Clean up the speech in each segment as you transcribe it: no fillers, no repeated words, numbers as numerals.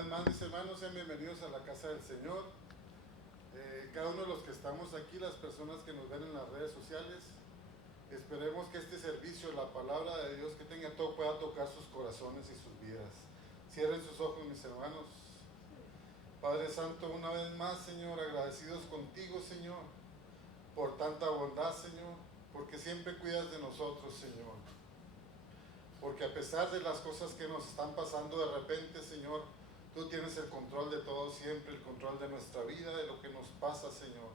vez más, mis hermanos, sean bienvenidos a la casa del Señor. Cada uno de los que estamos aquí, las personas que nos ven en las redes sociales, esperemos que este servicio, la palabra de Dios que tenga todo, pueda tocar sus corazones y sus vidas. Cierren sus ojos, mis hermanos. Padre Santo, una vez más, Señor, agradecidos contigo, Señor, por tanta bondad, Señor, porque siempre cuidas de nosotros, Señor. Porque a pesar de las cosas que nos están pasando de repente, Señor, tú tienes el control de todo siempre, el control de nuestra vida, de lo que nos pasa, Señor.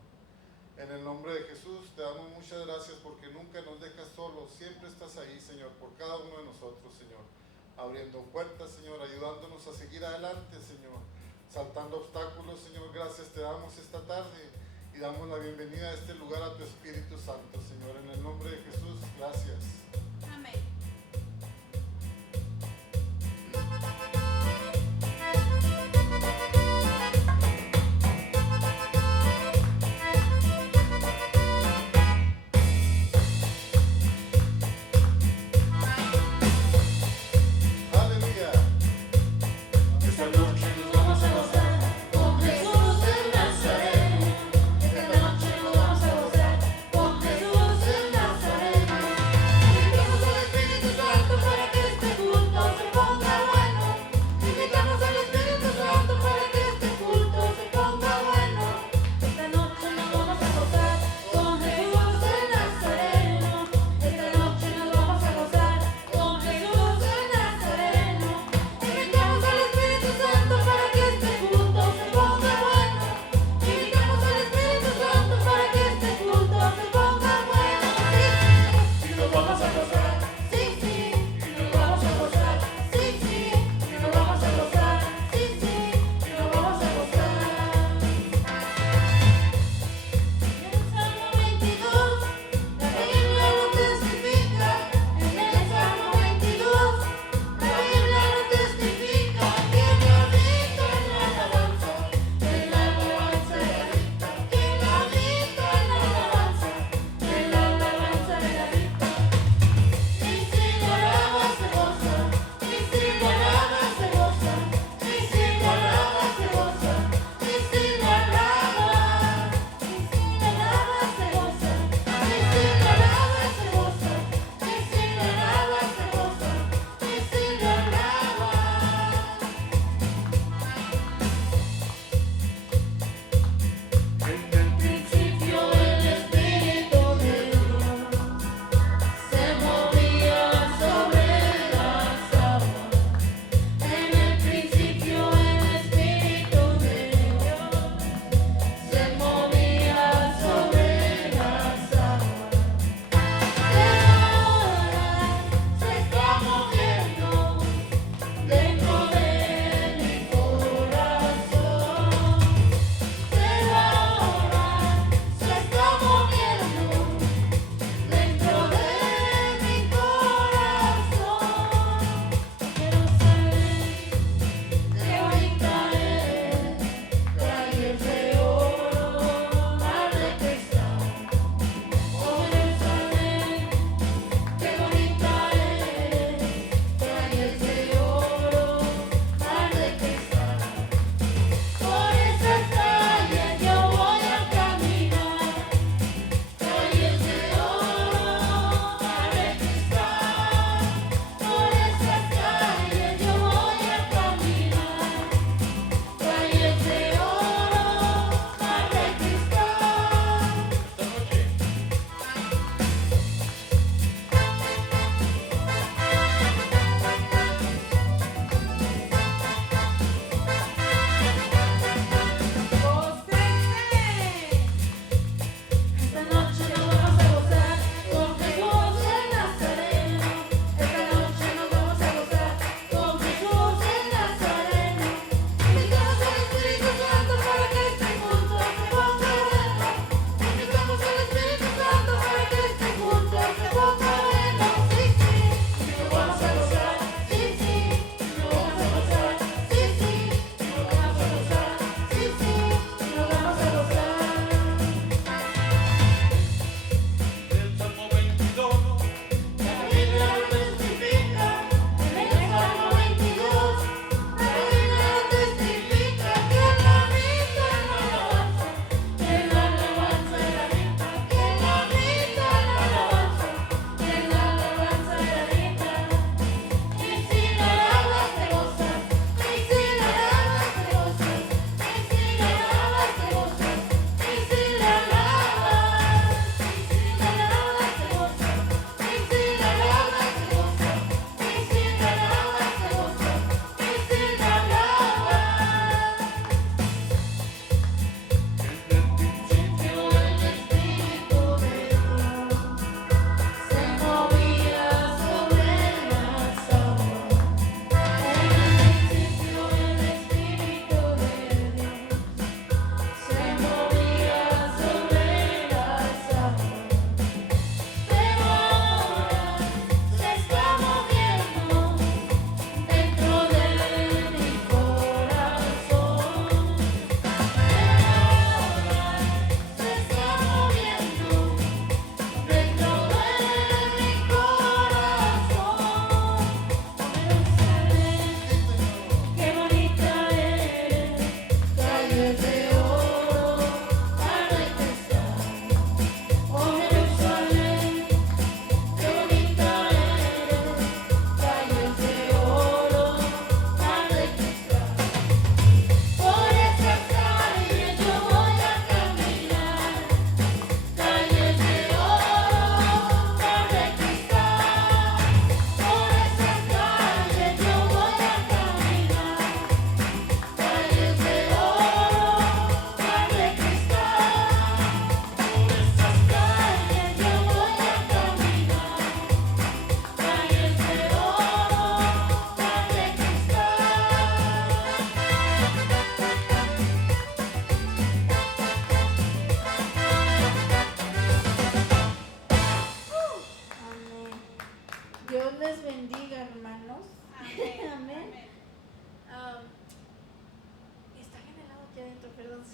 En el nombre de Jesús te damos muchas gracias porque nunca nos dejas solos, siempre estás ahí, Señor, por cada uno de nosotros, Señor. Abriendo puertas, Señor, ayudándonos a seguir adelante, Señor. Saltando obstáculos, Señor, gracias te damos esta tarde y damos la bienvenida a este lugar a tu Espíritu Santo, Señor. En el nombre de Jesús, gracias. Amén. Esta noche nos vamos a gozar con Jesús el Nazareno.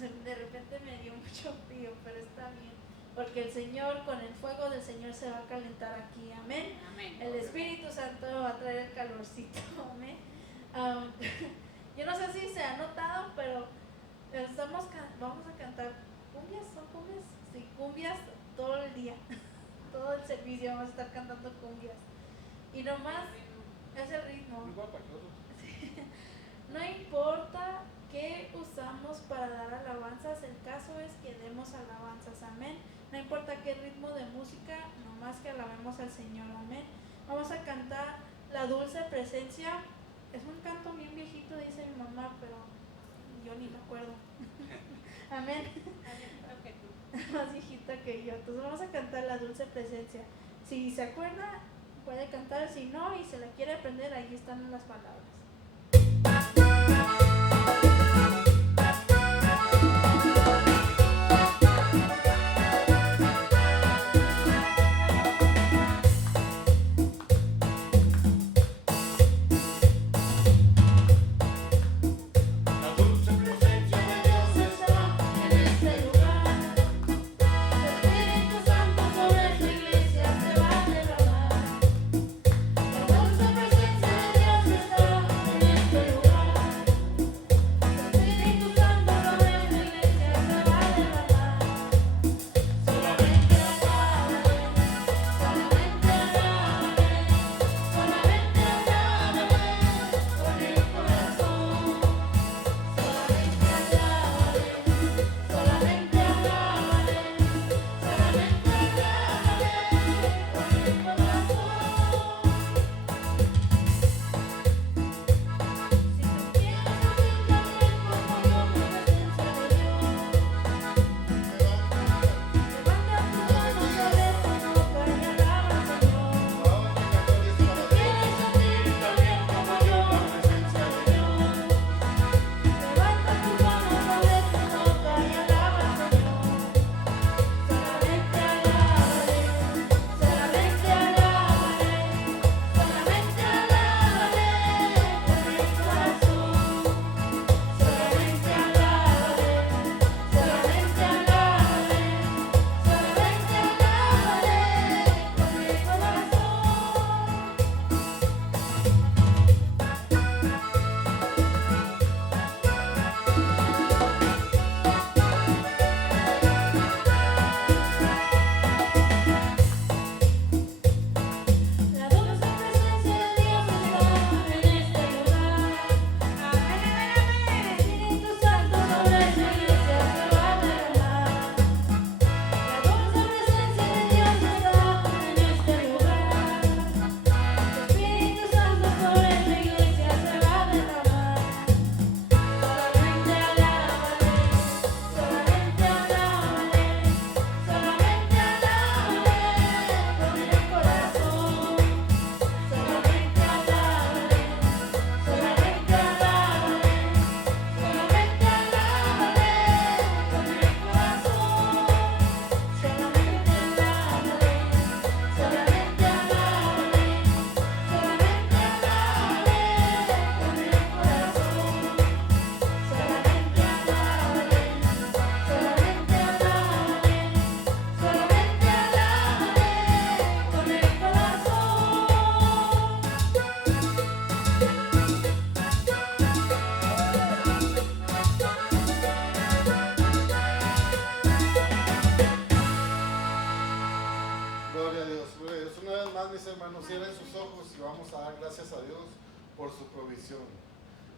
de repente me dio mucho frío, pero está bien, porque el Señor, con el fuego del Señor se va a calentar aquí, amén. Amén. El Espíritu Santo va a traer el calorcito, amén. Yo no sé si se ha notado, pero vamos a cantar cumbias, ¿son cumbias? Sí, cumbias todo el día, todo el servicio vamos a estar cantando cumbias. Y nomás es el ritmo. Sí. No importa qué usamos para dar alabanzas, el caso es que demos alabanzas, amén. No importa qué ritmo de música, nomás que alabemos al Señor, amén. Vamos a cantar La Dulce Presencia. Es un canto bien viejito, dice mi mamá, pero yo ni me acuerdo. Amén. Más viejita que yo. Entonces vamos a cantar La Dulce Presencia. Si se acuerda, puede cantar. Si no y se la quiere aprender, ahí están las palabras.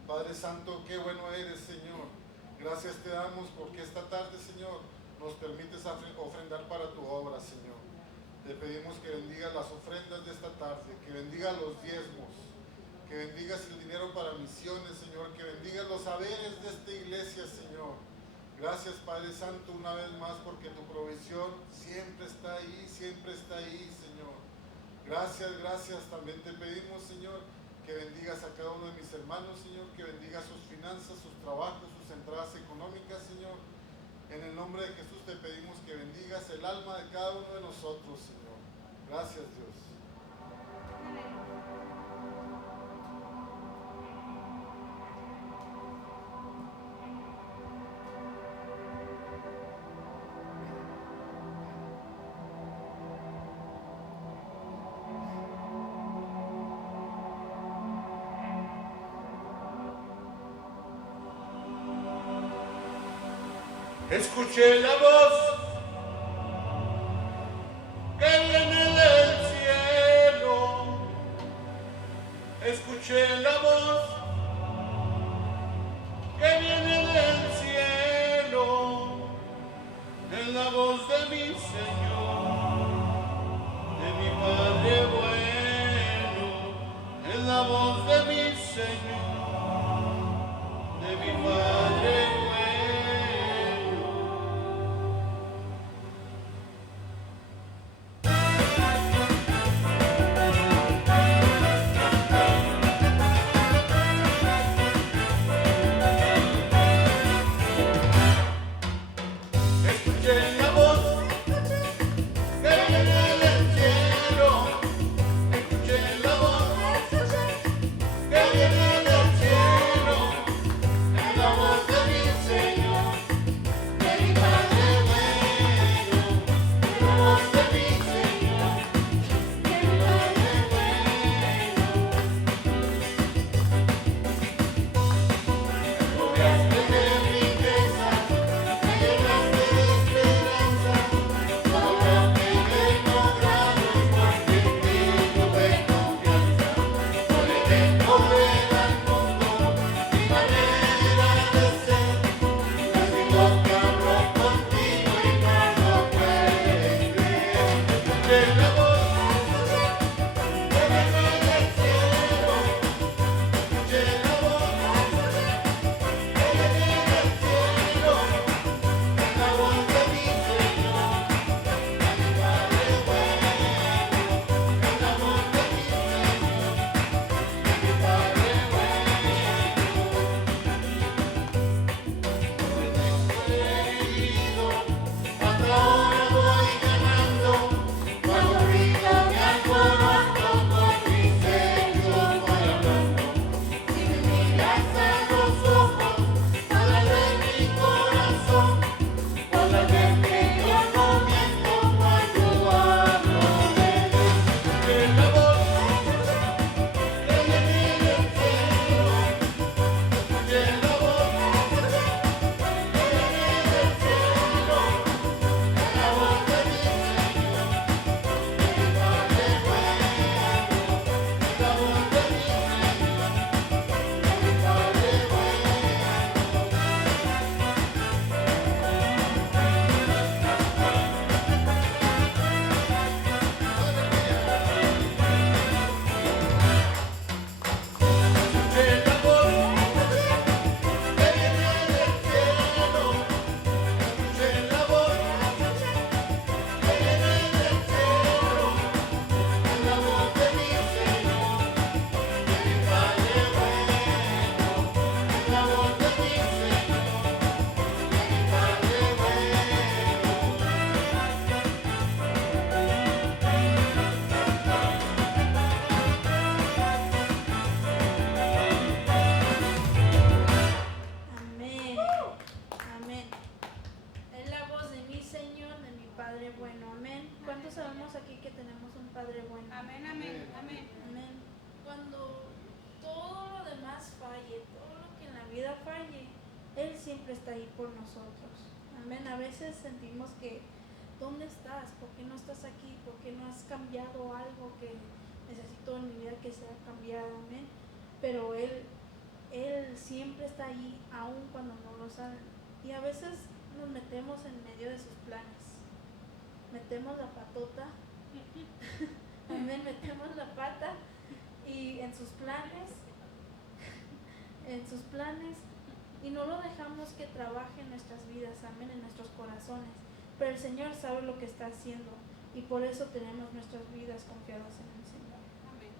Padre Santo, qué bueno eres, Señor. Gracias te damos porque esta tarde, Señor, nos permites ofrendar para tu obra, Señor. Te pedimos que bendigas las ofrendas de esta tarde, que bendigas los diezmos, que bendigas el dinero para misiones, Señor, que bendigas los saberes de esta iglesia, Señor. Gracias, Padre Santo, una vez más, porque tu provisión siempre está ahí, Señor. Gracias. También te pedimos, Señor, que bendigas a cada uno de mis hermanos, Señor, que bendigas sus finanzas, sus trabajos, sus entradas económicas, Señor. En el nombre de Jesús te pedimos que bendigas el alma de cada uno de nosotros, Señor. Gracias, Dios. Escuché la voz que viene del cielo. Escuché la voz que viene del cielo. Es la voz de mi Señor, de mi Padre bueno. Es la voz de mi Señor, de mi Padre bueno. Escuché la voz que viene del cielo. Escuché la voz que viene del cielo. Es la voz de mi Señor, de mi Padre bueno. Es la voz de mi Señor, de mi Padre bueno. Rodeaste de riquezas, me llenaste de esperanza. Ahora me he logrado porque en ti tuve confianza. No le tengo miedo al mundo, mi manera de ser. Es mi voz que habló contigo y no lo puedes creer. Escuché la voz que viene del cielo. Escuché la voz que viene del cielo. Es la voz de mi Señor, de mi Padre bueno. Es la voz de mi Señor, de mi Padre bueno. Herido, hasta ahora voy ganando. Cuando grito me alboroto, con mis hechos voy hablando. Si me miras a los ojos, hablas de mi corazón. Podrás ver que yo no miento cuando hablo de Dios. Escuché la voz que viene del cielo. Escuché la voz que viene del cielo. Es la voz de mi Señor, de mi Padre bueno. Es la voz de mi Señor, de mi Padre bueno. Escuché la voz que viene del cielo. Escuché la voz que viene del cielo. Es la voz de mi Señor, de mi Padre bueno. Es la voz de mi Señor, de mi Padre bueno. Amén. Amén. Es la voz de mi Señor, de mi Padre bueno. Amén. ¿Cuántos sabemos aquí que tenemos un Padre bueno? Amén, amén, amén. Amén. Cuando todo lo demás falle, todo lo que en la vida falle, Él siempre está ahí por nosotros. Amén. A veces sentimos que, ¿dónde estás? ¿Por qué no estás aquí? ¿Por qué no has cambiado algo que necesito en mi vida que sea cambiado? Amén. Pero Él siempre está ahí, aun cuando no lo saben. Y a veces nos metemos en medio de sus planes. Metemos la patota. Amén, metemos la pata y en sus planes, y no lo dejamos que trabaje en nuestras vidas, amén, en nuestros corazones. Pero el Señor sabe lo que está haciendo y por eso tenemos nuestras vidas confiadas en el Señor. Amén.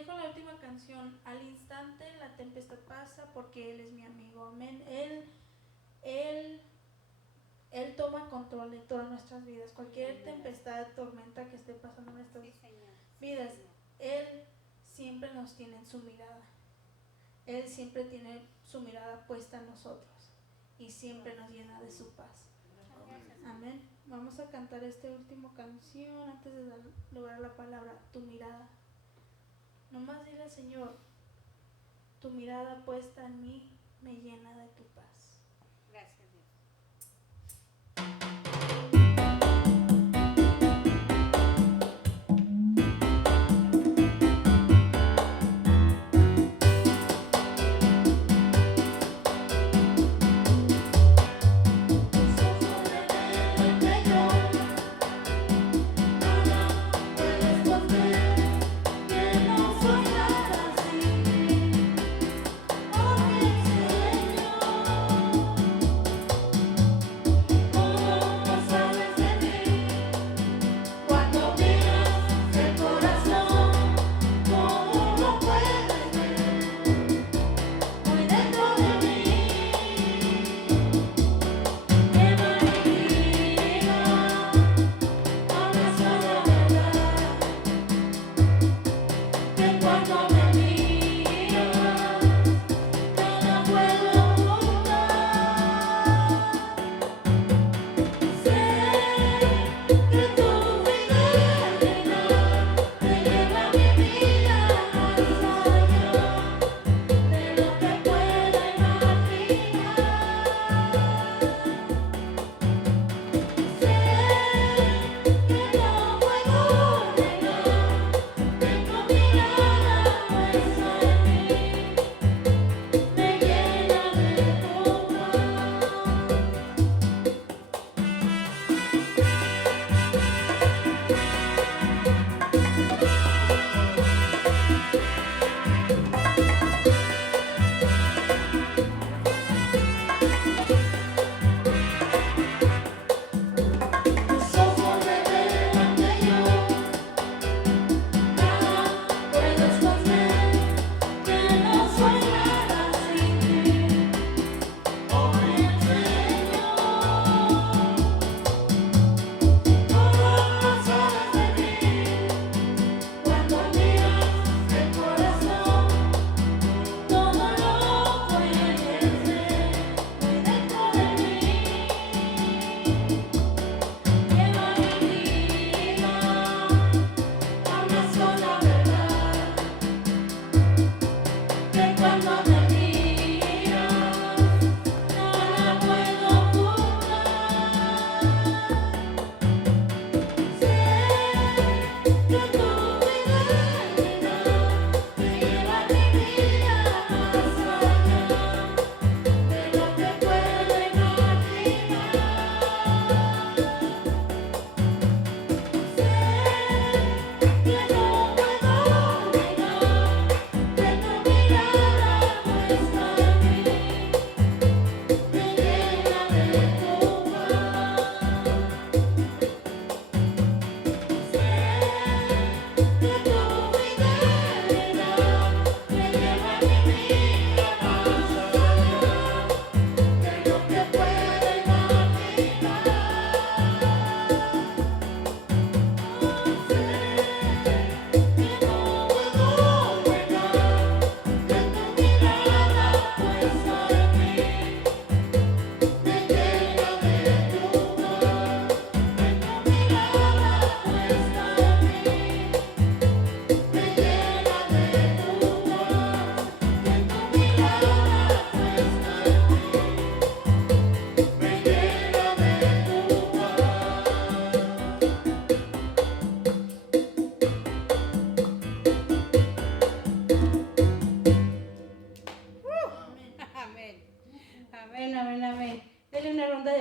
dijo la última canción, al instante la tempestad pasa porque Él es mi amigo. Amén. Él toma control de todas nuestras vidas. Cualquier tempestad, tormenta que esté pasando en nuestras vidas, Él siempre nos tiene en su mirada. Él siempre tiene su mirada puesta en nosotros y siempre nos llena de su paz. Amén. Vamos a cantar esta última canción antes de dar lugar a la palabra, tu mirada. Nomás dile al Señor, tu mirada puesta en mí me llena de tu paz. Gracias, Dios.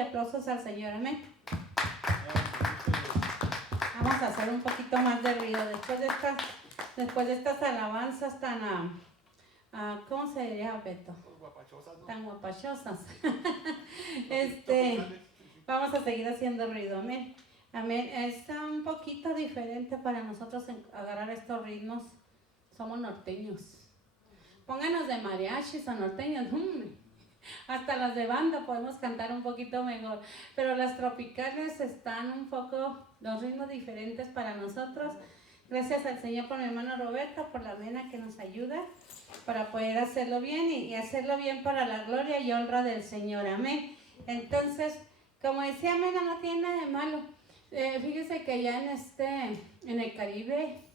Aplausos al Señor, amén. Vamos a hacer un poquito más de ruido después de estas alabanzas tan, ¿cómo se diría, Beto? Guapachosas, ¿no? Tan guapachosas. Vamos a seguir haciendo ruido, amén. Amén. Está un poquito diferente para nosotros agarrar estos ritmos. somos norteños. Pónganos de mariachis o norteños, hasta las de banda podemos cantar un poquito mejor, pero las tropicales están un poco, los ritmos diferentes para nosotros. Gracias al Señor por mi hermano Roberto, por la nena que nos ayuda para poder hacerlo bien y hacerlo bien para la gloria y honra del Señor, amén. Entonces, como decía Mena, no tiene nada de malo. Fíjese que allá en el Caribe,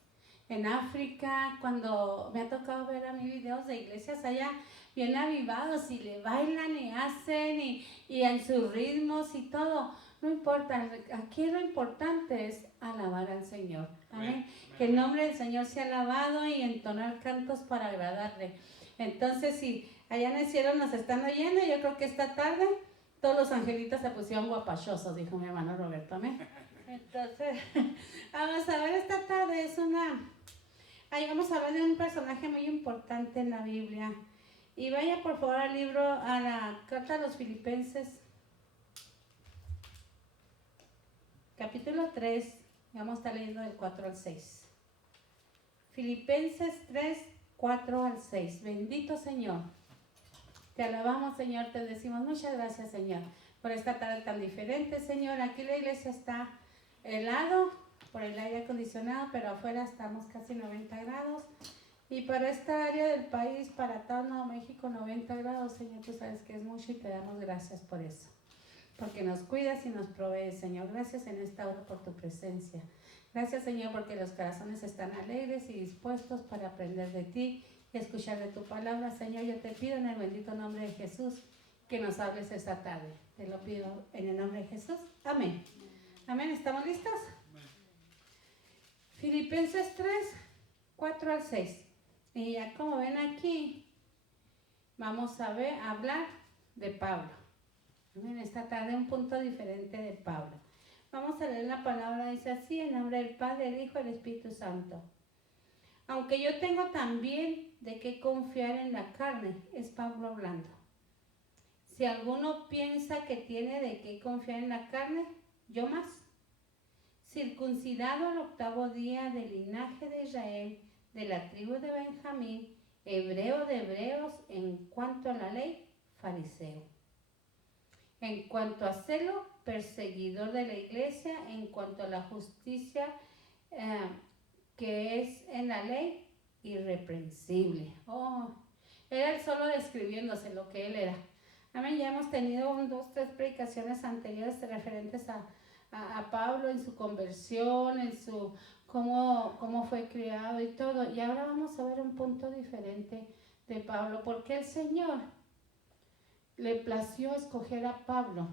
en África, cuando me ha tocado ver a mí videos de iglesias allá bien avivados y le bailan y hacen y en sus ritmos y todo, no importa, aquí lo importante es alabar al Señor, amén. Que el nombre del Señor sea alabado y entonar cantos para agradarle. Entonces, si allá en el cielo nos están oyendo, yo creo que esta tarde todos los angelitos se pusieron guapachosos, dijo mi hermano Roberto, amén. Entonces, vamos a ver, esta tarde vamos a hablar de un personaje muy importante en la Biblia. Y vaya por favor al libro, a la carta a los Filipenses, capítulo 3, vamos a estar leyendo del 4 al 6. Filipenses 3, 4 al 6. Bendito Señor. Te alabamos, Señor, te decimos muchas gracias, Señor, por esta tarde tan diferente, Señor. Aquí la iglesia está helado por el aire acondicionado, pero afuera estamos casi 90 grados. Y para esta área del país, para todo Nuevo México, 90 grados, Señor, tú sabes que es mucho y te damos gracias por eso. Porque nos cuidas y nos provees, Señor. Gracias en esta hora por tu presencia. Gracias, Señor, porque los corazones están alegres y dispuestos para aprender de ti y escuchar de tu palabra. Señor, yo te pido en el bendito nombre de Jesús que nos hables esta tarde. Te lo pido en el nombre de Jesús. Amén. Amén. ¿Estamos listos? Filipenses 3, 4 al 6. Y ya como ven aquí, vamos a hablar de Pablo. En esta tarde un punto diferente de Pablo. Vamos a leer la palabra, dice así, en nombre del Padre, del Hijo y del Espíritu Santo. Aunque yo tengo también de qué confiar en la carne, es Pablo hablando. Si alguno piensa que tiene de qué confiar en la carne, yo más. Circuncidado al 8º día del linaje de Israel, de la tribu de Benjamín, hebreo de hebreos, en cuanto a la ley, fariseo. En cuanto a celo, perseguidor de la iglesia, en cuanto a la justicia que es en la ley, irreprensible. Era él solo describiéndose lo que él era. Amén, ya hemos tenido 2, 3 predicaciones anteriores referentes a Pablo en su conversión, en su cómo fue criado y todo. Y ahora vamos a ver un punto diferente de Pablo, porque el Señor le plació escoger a Pablo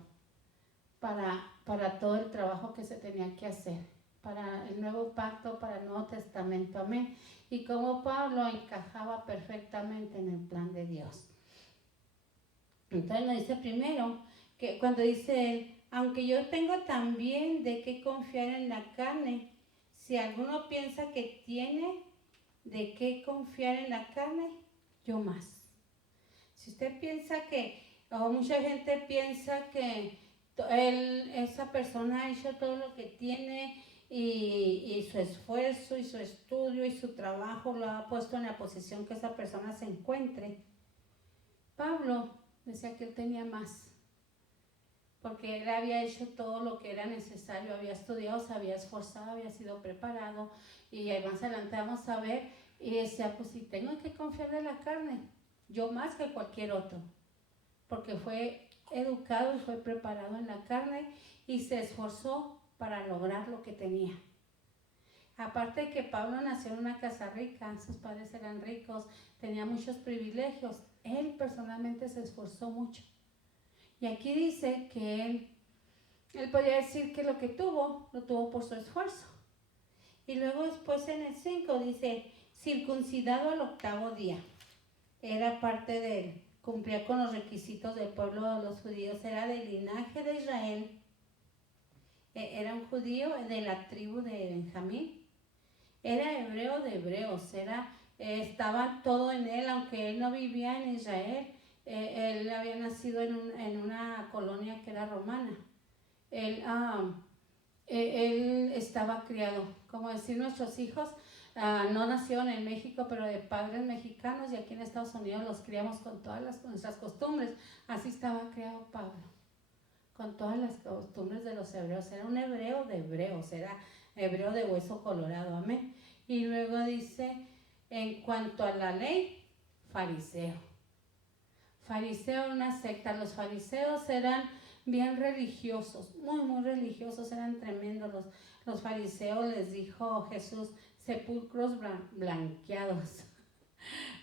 para todo el trabajo que se tenía que hacer, para el nuevo pacto, para el Nuevo Testamento, amén. Y cómo Pablo encajaba perfectamente en el plan de Dios. Entonces nos dice primero, que cuando dice él, aunque yo tengo también de qué confiar en la carne, si alguno piensa que tiene de qué confiar en la carne, yo más. Si usted piensa o mucha gente piensa que esa persona ha hecho todo lo que tiene y su esfuerzo y su estudio y su trabajo lo ha puesto en la posición que esa persona se encuentre. Pablo decía que él tenía más, porque él había hecho todo lo que era necesario, había estudiado, se había esforzado, había sido preparado, y más adelante vamos a ver, y decía, pues si tengo que confiar de la carne, yo más que cualquier otro, porque fue educado y fue preparado en la carne y se esforzó para lograr lo que tenía. Aparte de que Pablo nació en una casa rica, sus padres eran ricos, tenía muchos privilegios, él personalmente se esforzó mucho. Y aquí dice que él podía decir que lo que tuvo, lo tuvo por su esfuerzo. Y luego después en el 5 dice, circuncidado al 8º día. Era parte de él, cumplía con los requisitos del pueblo de los judíos, era del linaje de Israel. Era un judío de la tribu de Benjamín. Era hebreo de hebreos, estaba todo en él, aunque él no vivía en Israel. Él había nacido en una colonia que era romana. Él estaba criado, como decir nuestros hijos, no nacieron en México, pero de padres mexicanos, y aquí en Estados Unidos los criamos con todas nuestras costumbres. Así estaba criado Pablo, con todas las costumbres de los hebreos. Era un hebreo de hebreos, era hebreo de hueso colorado, amén. Y luego dice, en cuanto a la ley, fariseo. Fariseo era una secta. Los fariseos eran bien religiosos, muy religiosos, eran tremendos. Los fariseos, les dijo Jesús, sepulcros blanqueados.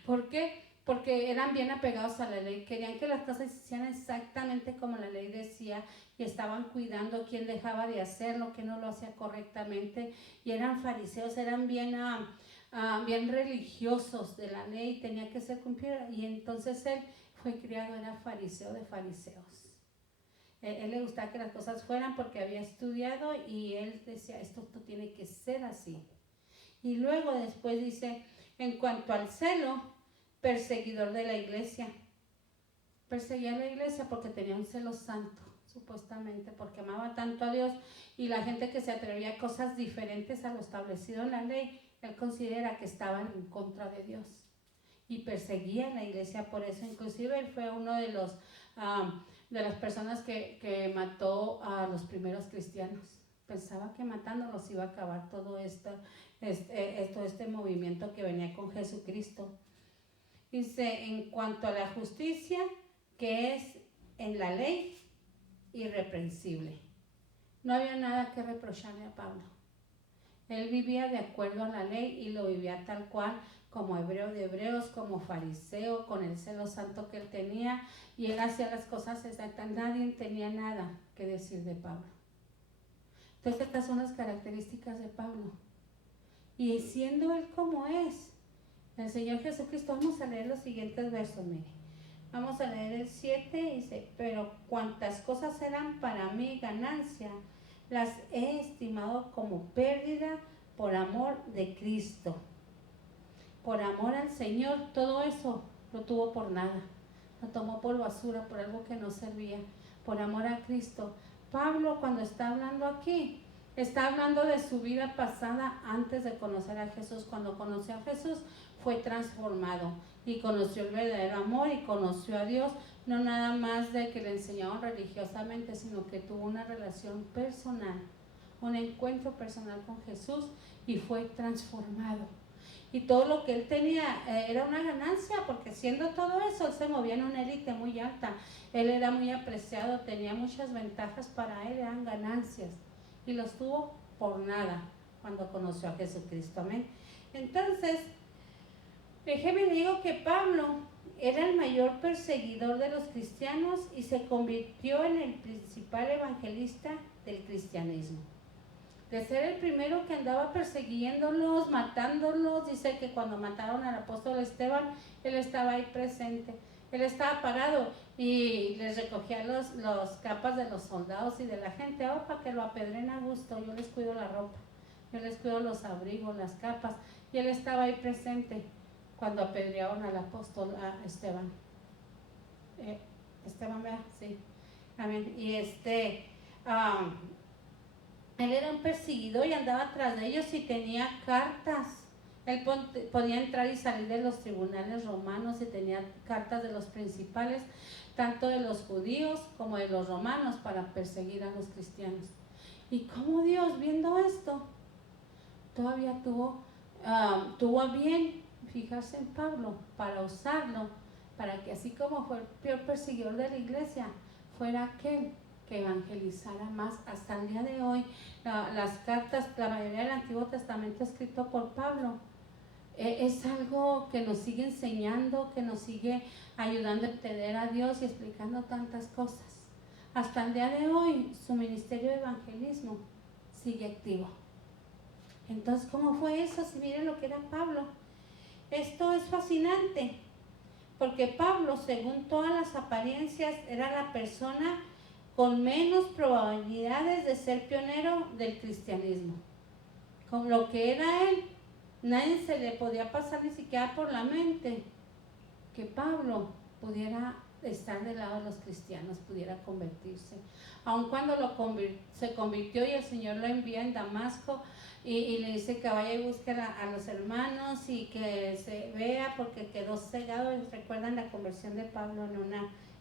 ¿Por qué? Porque eran bien apegados a la ley, querían que las cosas se hicieran exactamente como la ley decía, y estaban cuidando quién dejaba de hacerlo, quién no lo hacía correctamente, y eran fariseos, eran bien religiosos de la ley, tenía que ser cumplida, y entonces él fue criado, era fariseo de fariseos. Él le gustaba que las cosas fueran porque había estudiado, y él decía, esto tiene que ser así. Y luego después dice, en cuanto al celo, perseguidor de la iglesia. Perseguía a la iglesia porque tenía un celo santo, supuestamente, porque amaba tanto a Dios, y la gente que se atrevía a cosas diferentes a lo establecido en la ley, él considera que estaban en contra de Dios, y perseguía a la iglesia por eso. Inclusive él fue uno de las personas que mató a los primeros cristianos. Pensaba que matándolos iba a acabar todo este movimiento que venía con Jesucristo. Dice, en cuanto a la justicia, que es en la ley, irreprensible. No había nada que reprocharle a Pablo. Él vivía de acuerdo a la ley, y lo vivía tal cual, como hebreo de hebreos, como fariseo, con el celo santo que él tenía, y él hacía las cosas exactas. Nadie tenía nada que decir de Pablo. Entonces, estas son las características de Pablo. Y siendo él como es, el Señor Jesucristo, vamos a leer los siguientes versos, mire. Vamos a leer el 7, dice, pero cuantas cosas eran para mí ganancia, las he estimado como pérdida por amor de Cristo. Por amor al Señor, todo eso lo tuvo por nada. Lo tomó por basura, por algo que no servía. Por amor a Cristo. Pablo, cuando está hablando aquí, está hablando de su vida pasada antes de conocer a Jesús. Cuando conoció a Jesús, fue transformado y conoció el verdadero amor y conoció a Dios, no nada más de que le enseñaron religiosamente, sino que tuvo una relación personal, un encuentro personal con Jesús, y fue transformado. Y todo lo que él tenía era una ganancia, porque siendo todo eso, él se movía en una élite muy alta, él era muy apreciado, tenía muchas ventajas para él, eran ganancias, y los tuvo por nada cuando conoció a Jesucristo, amén. Entonces, déjeme digo que Pablo era el mayor perseguidor de los cristianos y se convirtió en el principal evangelista del cristianismo. De ser el primero que andaba persiguiéndolos, matándolos, dice que cuando mataron al apóstol Esteban, él estaba ahí presente. Él estaba parado y les recogía los capas de los soldados y de la gente, para que lo apedren a gusto, yo les cuido la ropa, yo les cuido los abrigos, las capas, y él estaba ahí presente cuando apedrearon al apóstol Esteban. Esteban, ¿verdad? Sí. Amén. Y él era un perseguidor y andaba tras de ellos y tenía cartas. Él podía entrar y salir de los tribunales romanos y tenía cartas de los principales, tanto de los judíos como de los romanos, para perseguir a los cristianos. Y como Dios, viendo esto, todavía tuvo a bien fijarse en Pablo para usarlo, para que así como fue el peor perseguidor de la iglesia, fuera aquel que evangelizara más. Hasta el día de hoy, las cartas, la mayoría del Antiguo Testamento escrito por Pablo, es algo que nos sigue enseñando, que nos sigue ayudando a entender a Dios y explicando tantas cosas. Hasta el día de hoy, su ministerio de evangelismo sigue activo. Entonces, ¿cómo fue eso? Si miren lo que era Pablo. Esto es fascinante, porque Pablo, según todas las apariencias, era la persona con menos probabilidades de ser pionero del cristianismo. Con lo que era él, nadie se le podía pasar ni siquiera por la mente que Pablo pudiera estar del lado de los cristianos, pudiera convertirse. Aun cuando se convirtió y el Señor lo envía en Damasco y le dice que vaya y busque a los hermanos y que se vea porque quedó cegado. ¿Recuerdan la conversión de Pablo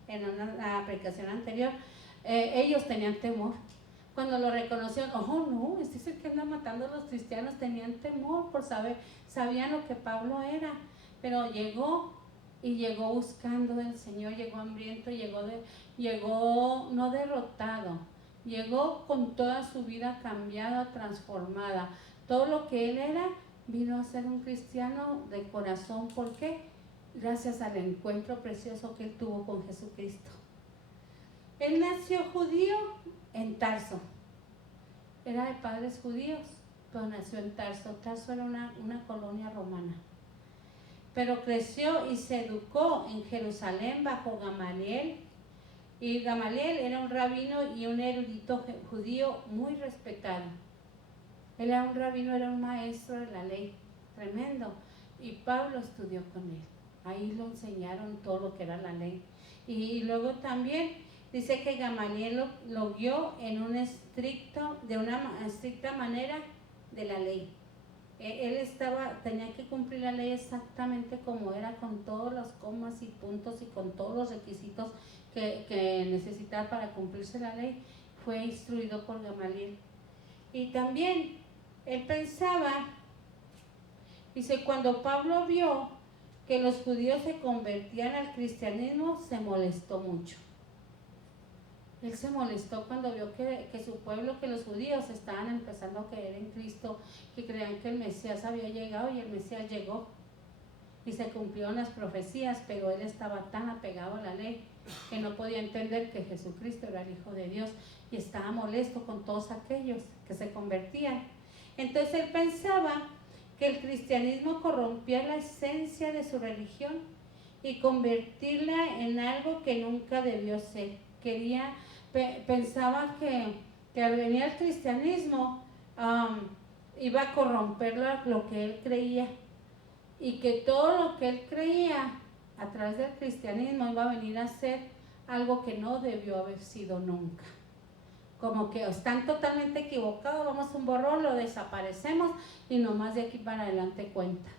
en una predicación anterior? Ellos tenían temor. Cuando lo reconocieron, oh no, este es el que anda matando a los cristianos, tenían temor por sabían lo que Pablo era, pero llegó buscando del Señor, llegó hambriento, llegó no derrotado, llegó con toda su vida cambiada, transformada. Todo lo que él era, vino a ser un cristiano de corazón. ¿Por qué? Gracias al encuentro precioso que él tuvo con Jesucristo. Él nació judío en Tarso. Era de padres judíos, pero nació en Tarso. Tarso era una colonia romana. Pero creció y se educó en Jerusalén bajo Gamaliel. Y Gamaliel era un rabino y un erudito judío muy respetado. Él era un rabino, era un maestro de la ley, tremendo. Y Pablo estudió con él. Ahí lo enseñaron todo lo que era la ley. Y luego también dice que Gamaliel lo guió de una estricta manera de la ley. Él tenía que cumplir la ley exactamente como era, con todos los comas y puntos y con todos los requisitos que necesitaba para cumplirse la ley. Fue instruido por Gamaliel. Y también él pensaba, dice, cuando Pablo vio que los judíos se convertían al cristianismo, se molestó mucho. Él se molestó cuando vio que su pueblo, que los judíos estaban empezando a creer en Cristo, que creían que el Mesías había llegado, y el Mesías llegó y se cumplieron las profecías, pero él estaba tan apegado a la ley que no podía entender que Jesucristo era el Hijo de Dios, y estaba molesto con todos aquellos que se convertían. Entonces él pensaba que el cristianismo corrompía la esencia de su religión y convertirla en algo que nunca debió ser. Pensaba que al venir al cristianismo iba a corromper lo que él creía, y que todo lo que él creía a través del cristianismo iba a venir a ser algo que no debió haber sido nunca. Como que están totalmente equivocados, vamos a un borrón, lo desaparecemos y nomás de aquí para adelante cuenta.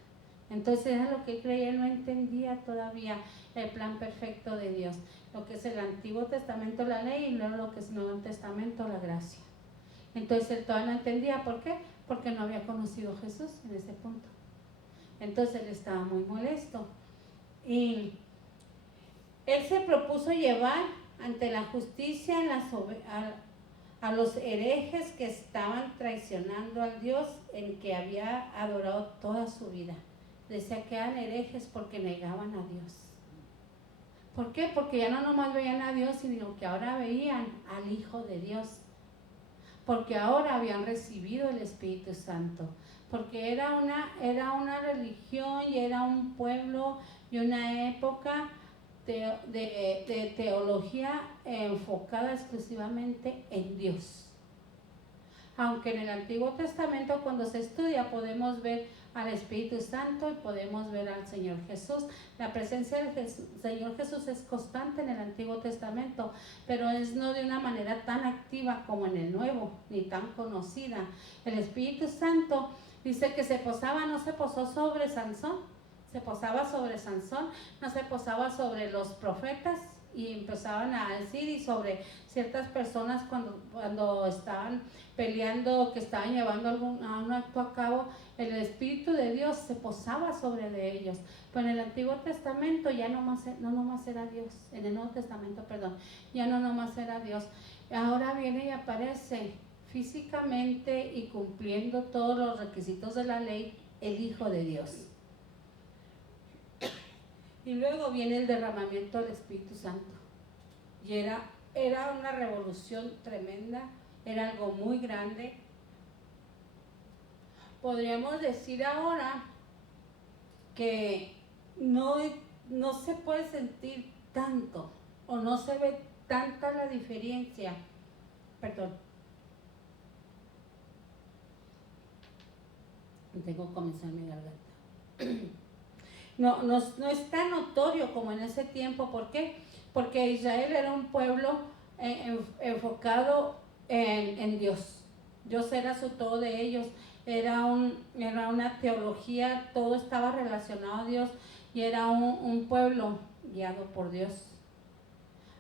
Entonces era lo que él creía, él no entendía todavía el plan perfecto de Dios, lo que es el Antiguo Testamento, la ley, y luego lo que es el Nuevo Testamento, la gracia. Entonces él todavía no entendía. ¿Por qué? Porque no había conocido a Jesús en ese punto. Entonces él estaba muy molesto, y él se propuso llevar ante la justicia a los herejes que estaban traicionando al Dios en que había adorado toda su vida. Decía que eran herejes porque negaban a Dios. ¿Por qué? Porque ya no nomás veían a Dios, sino que ahora veían al Hijo de Dios. Porque ahora habían recibido el Espíritu Santo. Porque era una religión y era un pueblo y una época de teología enfocada exclusivamente en Dios. Aunque en el Antiguo Testamento, cuando se estudia, podemos ver al Espíritu Santo y podemos ver al Señor Jesús. La presencia del Señor Jesús es constante en el Antiguo Testamento, pero es no de una manera tan activa como en el Nuevo, ni tan conocida. El Espíritu Santo dice que no se posó sobre Sansón, se posaba sobre Sansón, no se posaba sobre los profetas, y empezaban a decir, y sobre ciertas personas cuando estaban peleando, que estaban llevando a un acto a cabo, el Espíritu de Dios se posaba sobre de ellos. Pero en el Antiguo Testamento ya no nomás era Dios, en el Nuevo Testamento, perdón, ya no nomás era Dios. Ahora viene y aparece físicamente y cumpliendo todos los requisitos de la ley, el Hijo de Dios. Y luego viene el derramamiento del Espíritu Santo. Y era una revolución tremenda, era algo muy grande. Podríamos decir ahora que no se puede sentir tanto, o no se ve tanta la diferencia. Perdón. Tengo que comenzar mi garganta. No es tan notorio como en ese tiempo. ¿Por qué? porque Israel era un pueblo enfocado en Dios. Dios era su todo de ellos, era una teología, todo estaba relacionado a Dios y era un pueblo guiado por Dios.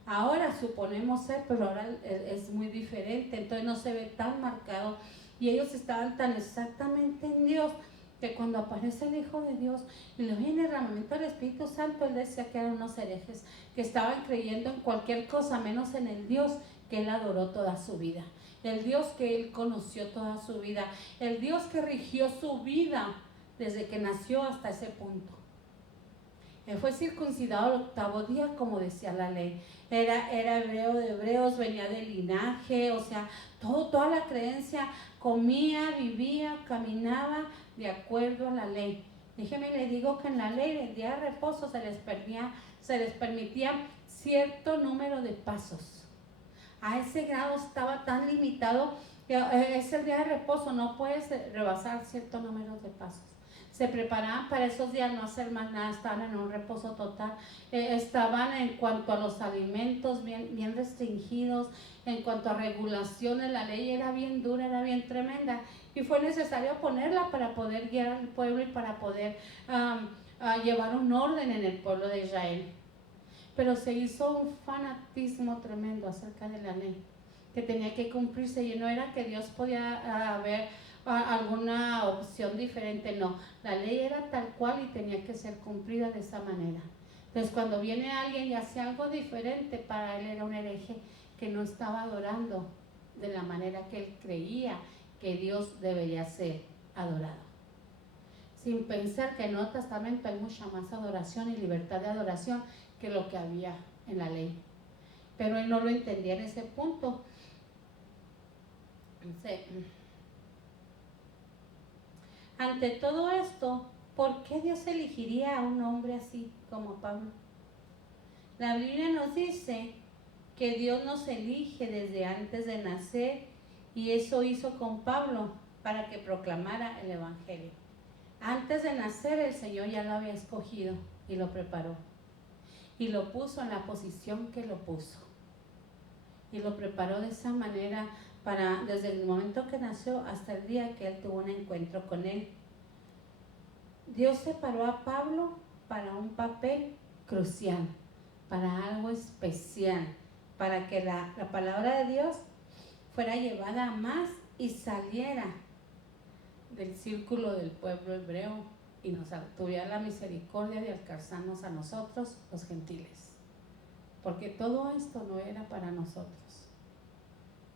Ahora suponemos ser, pero ahora es muy diferente, entonces no se ve tan marcado y ellos estaban tan exactamente en Dios que cuando aparece el Hijo de Dios y le viene el derramamiento del Espíritu Santo, él decía que eran unos herejes, que estaban creyendo en cualquier cosa menos en el Dios que él adoró toda su vida, el Dios que él conoció toda su vida, el Dios que rigió su vida desde que nació hasta ese punto. Él fue circuncidado el 8º día, como decía la ley. Era hebreo de hebreos, venía del linaje, o sea, toda la creencia, comía, vivía, caminaba de acuerdo a la ley. Déjeme le digo que en la ley del día de reposo se les permitía cierto número de pasos. A ese grado estaba tan limitado que es el día de reposo, no puedes rebasar cierto número de pasos. Se preparaban para esos días, no hacer más nada, estaban en un reposo total, estaban en cuanto a los alimentos bien restringidos, en cuanto a regulaciones, la ley era bien dura, era bien tremenda y fue necesario ponerla para poder guiar al pueblo y para poder llevar un orden en el pueblo de Israel. Pero se hizo un fanatismo tremendo acerca de la ley, que tenía que cumplirse y no era que Dios podía haber alguna opción diferente, no, la ley era tal cual y tenía que ser cumplida de esa manera. Entonces cuando viene alguien y hace algo diferente, para él era un hereje que no estaba adorando de la manera que él creía que Dios debería ser adorado, sin pensar que en el Nuevo Testamento hay mucha más adoración y libertad de adoración que lo que había en la ley, pero él no lo entendía en ese punto. Ante todo esto, ¿por qué Dios elegiría a un hombre así como Pablo? La Biblia nos dice que Dios nos elige desde antes de nacer y eso hizo con Pablo para que proclamara el Evangelio. Antes de nacer el Señor ya lo había escogido y lo preparó y lo puso en la posición que lo puso y lo preparó de esa manera desde el momento que nació hasta el día que él tuvo un encuentro con él. Dios separó a Pablo para un papel crucial, para algo especial, para que la palabra de Dios fuera llevada a más y saliera del círculo del pueblo hebreo y nos tuviera la misericordia de alcanzarnos a nosotros, los gentiles, porque todo esto no era para nosotros.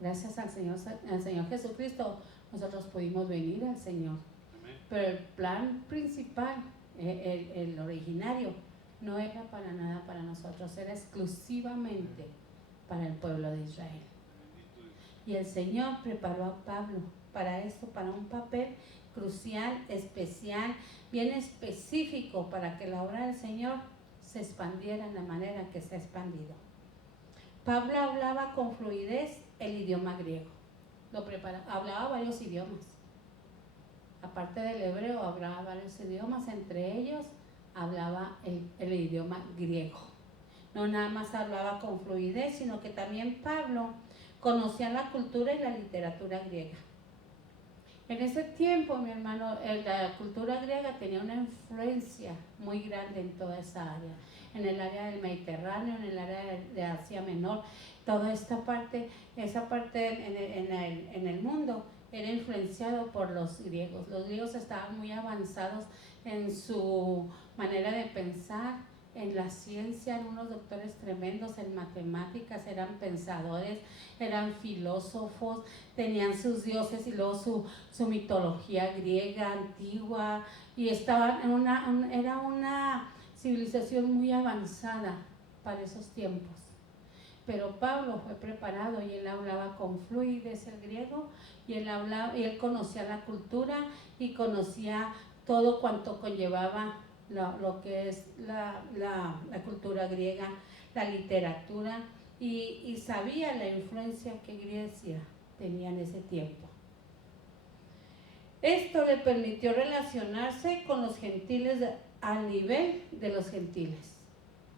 Gracias al Señor Jesucristo, nosotros pudimos venir al Señor. Amén. Pero el plan principal, el originario, no era para nada para nosotros, era exclusivamente para el pueblo de Israel. Y el Señor preparó a Pablo para esto, para un papel crucial, especial, bien específico, para que la obra del Señor se expandiera en la manera que se ha expandido. Pablo hablaba con fluidez el idioma griego, hablaba varios idiomas, aparte del hebreo hablaba varios idiomas, entre ellos hablaba el idioma griego. No nada más hablaba con fluidez, sino que también Pablo conocía la cultura y la literatura griega. En ese tiempo, mi hermano, la cultura griega tenía una influencia muy grande en toda esa área, en el área del Mediterráneo, en el área de Asia Menor, toda esa parte en el mundo era influenciado por los griegos. Los griegos estaban muy avanzados en su manera de pensar, en la ciencia, eran unos doctores tremendos en matemáticas, eran pensadores, eran filósofos, tenían sus dioses y luego su mitología griega antigua, y estaban era una civilización muy avanzada para esos tiempos. Pero Pablo fue preparado y él hablaba con fluidez el griego y él conocía la cultura y conocía todo cuanto conllevaba lo que es la cultura griega, la literatura, y sabía la influencia que Grecia tenía en ese tiempo. Esto le permitió relacionarse con los gentiles al nivel de los gentiles.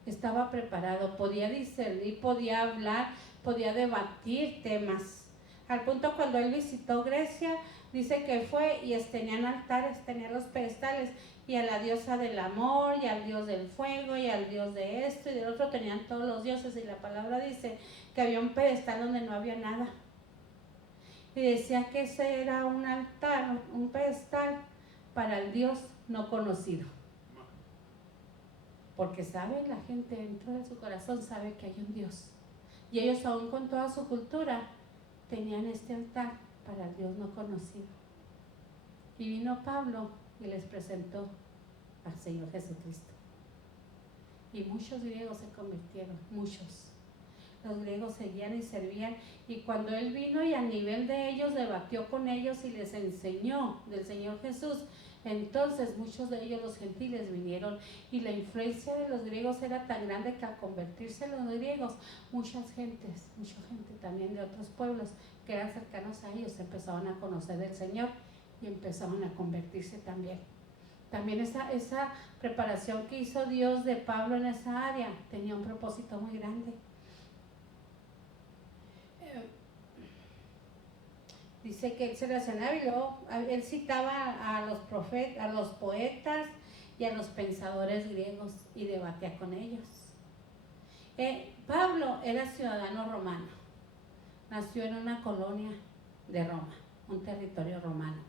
estaba preparado, podía discernir, podía hablar, podía debatir temas. Al punto cuando él visitó Grecia, dice que fue y tenían altares, tenían los pedestales, y a la diosa del amor, y al dios del fuego, y al dios de esto y del otro, tenían todos los dioses, y la palabra dice que había un pedestal donde no había nada. Y decía que ese era un altar, un pedestal para el Dios no conocido. Porque sabe, la gente dentro de su corazón sabe que hay un Dios. Y ellos aún con toda su cultura tenían este altar para el Dios no conocido. Y vino Pablo y les presentó al Señor Jesucristo. Y muchos griegos se convirtieron, muchos. Los griegos seguían y servían, y cuando él vino y a nivel de ellos debatió con ellos y les enseñó del Señor Jesús, entonces muchos de ellos, los gentiles, vinieron, y la influencia de los griegos era tan grande que al convertirse los griegos, mucha gente también de otros pueblos que eran cercanos a ellos empezaban a conocer del Señor y empezaron a convertirse también. También esa preparación que hizo Dios de Pablo en esa área tenía un propósito muy grande. Dice que él se relacionaba y luego él citaba a los profetas, a los poetas y a los pensadores griegos y debatía con ellos. Pablo era ciudadano romano, nació en una colonia de Roma, un territorio romano,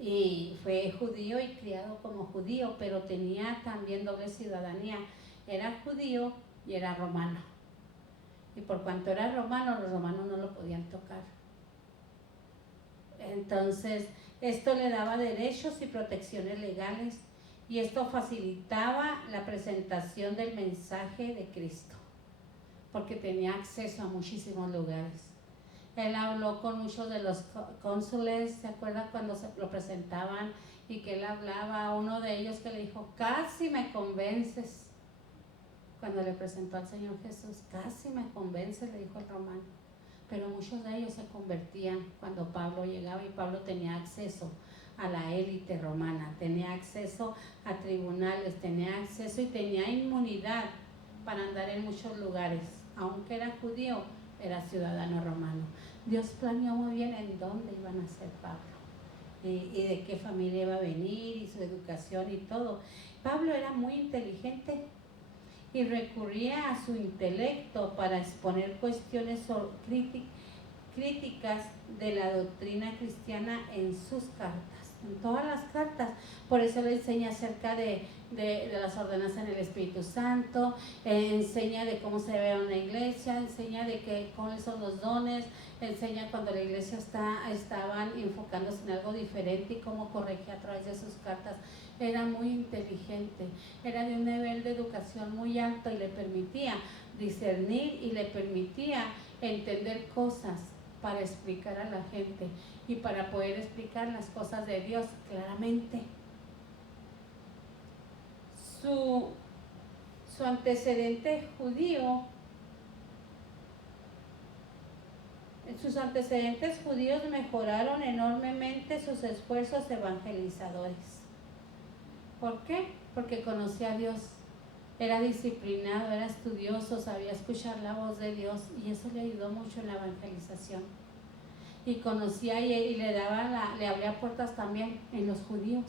y fue judío y criado como judío, pero tenía también doble ciudadanía, era judío y era romano, y por cuanto era romano, los romanos no lo podían tocar. Entonces, esto le daba derechos y protecciones legales, y esto facilitaba la presentación del mensaje de Cristo, porque tenía acceso a muchísimos lugares. Él habló con muchos de los cónsules, ¿se acuerdan cuando se lo presentaban? Y que él hablaba a uno de ellos que le dijo, casi me convences. Cuando le presentó al Señor Jesús, casi me convences, le dijo el romano. Pero muchos de ellos se convertían cuando Pablo llegaba, y Pablo tenía acceso a la élite romana, tenía acceso a tribunales, tenía acceso y tenía inmunidad para andar en muchos lugares. Aunque era judío, era ciudadano romano. Dios planeó muy bien en dónde iban a ser Pablo y de qué familia iba a venir y su educación y todo. Pablo era muy inteligente y recurría a su intelecto para exponer cuestiones críticas de la doctrina cristiana en sus cartas, en todas las cartas. Por eso le enseña acerca de las ordenanzas en el Espíritu Santo, enseña de cómo se ve una iglesia, enseña de cuáles son los dones, enseña cuando la iglesia estaban enfocándose en algo diferente y cómo corregía a través de sus cartas. Era muy inteligente, era de un nivel de educación muy alto y le permitía discernir y le permitía entender cosas para explicar a la gente y para poder explicar las cosas de Dios claramente. Su antecedente judío, sus antecedentes judíos mejoraron enormemente sus esfuerzos evangelizadores. ¿Por qué? Porque conocía a Dios, era disciplinado, era estudioso, sabía escuchar la voz de Dios, y eso le ayudó mucho en la evangelización. Y conocía y le abría puertas también en los judíos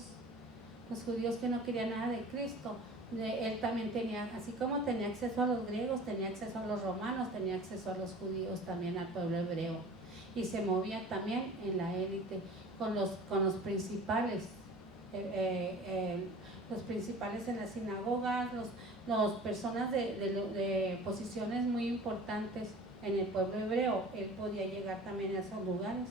que no querían nada de Cristo. Él también tenía, así como tenía acceso a los griegos, tenía acceso a los romanos, tenía acceso a los judíos, también al pueblo hebreo, y se movía también en la élite con los principales. Los principales en las sinagogas, los personas de posiciones muy importantes en el pueblo hebreo, él podía llegar también a esos lugares.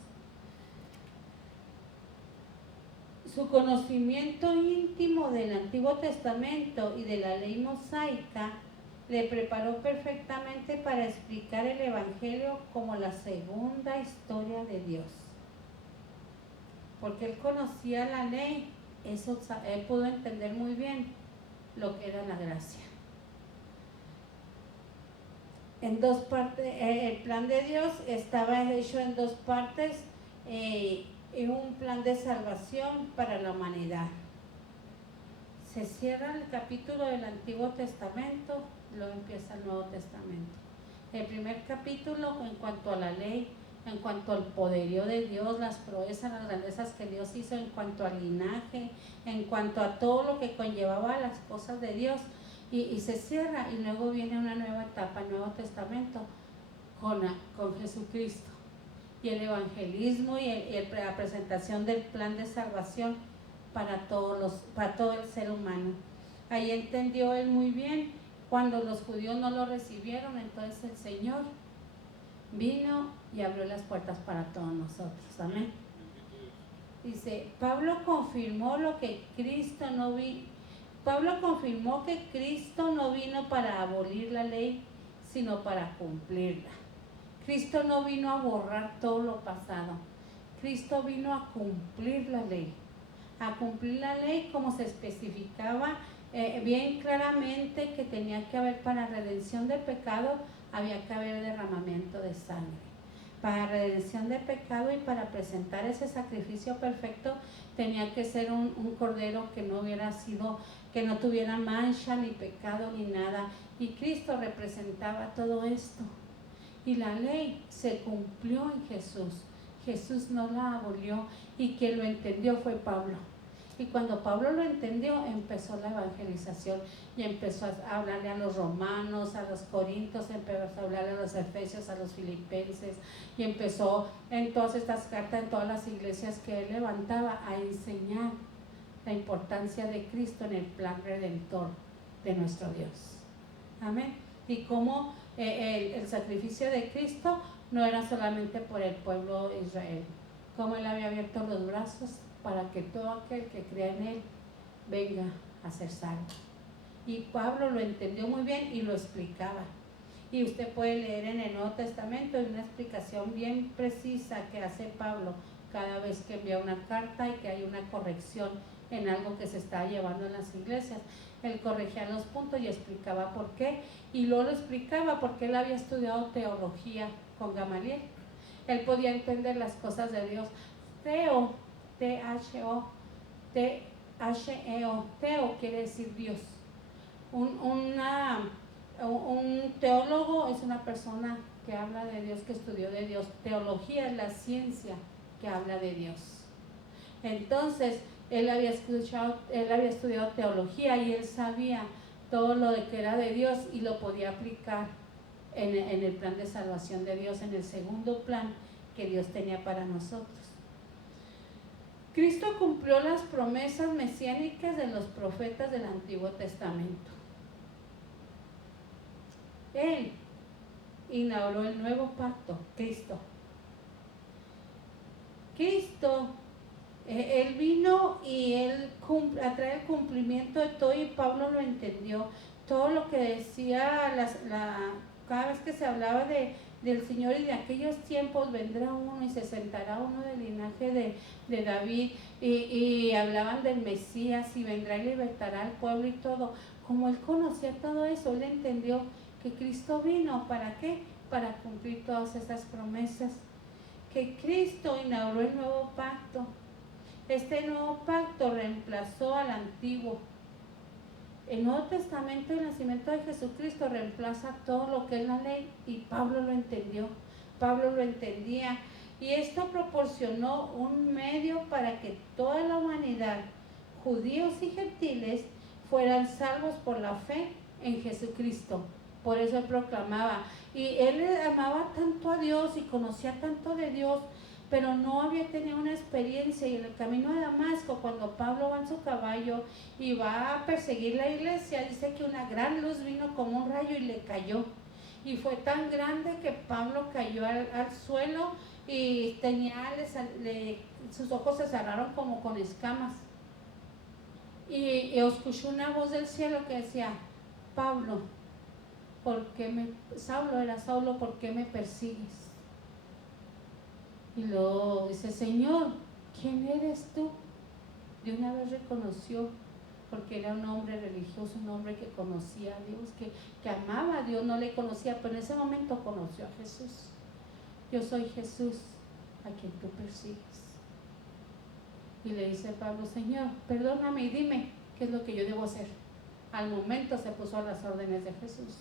Su conocimiento íntimo del Antiguo Testamento y de la ley mosaica le preparó perfectamente para explicar el Evangelio como la segunda historia de Dios. Porque él conocía la ley, él pudo entender muy bien lo que era la gracia. En dos partes, el plan de Dios estaba hecho en dos partes, y un plan de salvación para la humanidad. Se cierra el capítulo del Antiguo Testamento luego empieza el Nuevo Testamento. El primer capítulo en cuanto a la ley, en cuanto al poderío de Dios, las proezas, las grandezas que Dios hizo, en cuanto al linaje, en cuanto a todo lo que conllevaba las cosas de Dios, y se cierra, y luego viene una nueva etapa, el Nuevo Testamento, con Jesucristo, y el evangelismo y la presentación del plan de salvación para todo el ser humano. Ahí entendió él muy bien, cuando los judíos no lo recibieron, entonces el Señor vino y abrió las puertas para todos nosotros. Amén. Dice, Pablo confirmó que Cristo no vino para abolir la ley, sino para cumplirla. Cristo no vino a borrar todo lo pasado. Cristo vino a cumplir la ley. A cumplir la ley como se especificaba bien claramente que tenía que haber para redención de pecado, había que haber derramamiento de sangre. Para redención de pecado y para presentar ese sacrificio perfecto tenía que ser un cordero que no tuviera mancha ni pecado ni nada. Y Cristo representaba todo esto. Y la ley se cumplió en Jesús. Jesús no la abolió, y quien lo entendió fue Pablo. Y cuando Pablo lo entendió, empezó la evangelización y empezó a hablarle a los romanos, a los corintios, empezó a hablarle a los efesios, a los filipenses, y empezó en todas estas cartas, en todas las iglesias que él levantaba, a enseñar la importancia de Cristo en el plan redentor de nuestro Dios. Amén. Y cómo el sacrificio de Cristo no era solamente por el pueblo de Israel, cómo él había abierto los brazos para que todo aquel que crea en él venga a ser salvo. Y Pablo lo entendió muy bien y lo explicaba. Y usted puede leer en el Nuevo Testamento una explicación bien precisa que hace Pablo cada vez que envía una carta y que hay una corrección en algo que se está llevando en las iglesias. Él corregía los puntos y explicaba por qué, y luego lo explicaba porque él había estudiado teología con Gamaliel. Él podía entender las cosas de Dios. Teo quiere decir Dios. Un teólogo es una persona que habla de Dios, que estudió de Dios. Teología es la ciencia que habla de Dios. Entonces, él había estudiado teología y él sabía todo lo de que era de Dios y lo podía aplicar en el plan de salvación de Dios, en el segundo plan que Dios tenía para nosotros. Cristo cumplió las promesas mesiánicas de los profetas del Antiguo Testamento. Él inauguró el nuevo pacto, Cristo. Él vino y él a traer el cumplimiento de todo, y Pablo lo entendió. Todo lo que decía cada vez que se hablaba del Señor y de aquellos tiempos, vendrá uno y se sentará uno del linaje de David, y hablaban del Mesías y vendrá y libertará al pueblo y todo. Como él conocía todo eso, él entendió que Cristo vino, ¿para qué? Para cumplir todas esas promesas. Que Cristo inauguró el nuevo pacto. Este nuevo pacto reemplazó al antiguo. El Nuevo Testamento, el nacimiento de Jesucristo, reemplaza todo lo que es la ley, y Pablo lo entendió. Pablo lo entendía, y esto proporcionó un medio para que toda la humanidad, judíos y gentiles, fueran salvos por la fe en Jesucristo. Por eso él proclamaba, y él amaba tanto a Dios y conocía tanto de Dios, pero no había tenido una experiencia. Y en el camino de Damasco, cuando Pablo va en su caballo y va a perseguir la iglesia, dice que una gran luz vino como un rayo y le cayó, y fue tan grande que Pablo cayó al suelo, y sus ojos se cerraron como con escamas, y escuchó una voz del cielo que decía: Pablo, Saulo, ¿por qué me persigues? Y luego dice: Señor, ¿quién eres tú? De una vez reconoció, porque era un hombre religioso, un hombre que conocía a Dios, que amaba a Dios. No le conocía, pero en ese momento conoció a Jesús. Yo soy Jesús a quien tú persigues. Y le dice Pablo: Señor, perdóname y dime qué es lo que yo debo hacer. Al momento se puso a las órdenes de Jesús.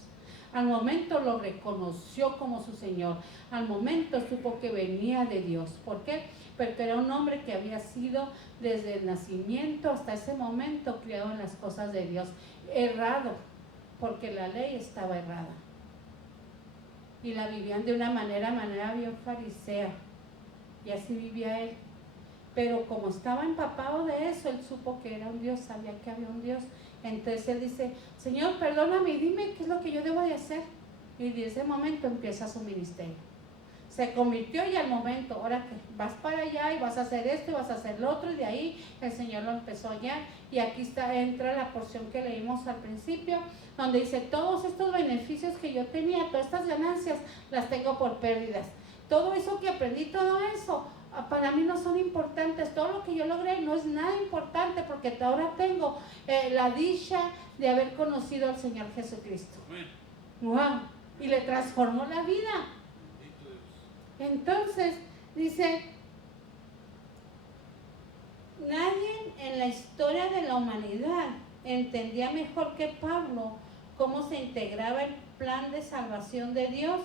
Al momento lo reconoció como su Señor. Al momento supo que venía de Dios. ¿Por qué? Porque era un hombre que había sido desde el nacimiento hasta ese momento criado en las cosas de Dios. Errado, porque la ley estaba errada. Y la vivían de una manera bien farisea. Y así vivía él. Pero como estaba empapado de eso, él supo que era un Dios, sabía que había un Dios. Entonces él dice, Señor, perdóname, dime qué es lo que yo debo de hacer. Y de ese momento empieza su ministerio. Se convirtió y al momento, ahora que vas para allá y vas a hacer esto y vas a hacer lo otro, y de ahí el Señor lo empezó a hallar. Y aquí entra la porción que leímos al principio, donde dice, todos estos beneficios que yo tenía, todas estas ganancias, las tengo por pérdidas. Todo eso que aprendí, todo eso, para mí no son importantes. Todo lo que yo logré no es nada importante, porque ahora tengo la dicha de haber conocido al Señor Jesucristo. ¡Wow! Y le transformó la vida. Entonces, dice, nadie en la historia de la humanidad entendía mejor que Pablo cómo se integraba el plan de salvación de Dios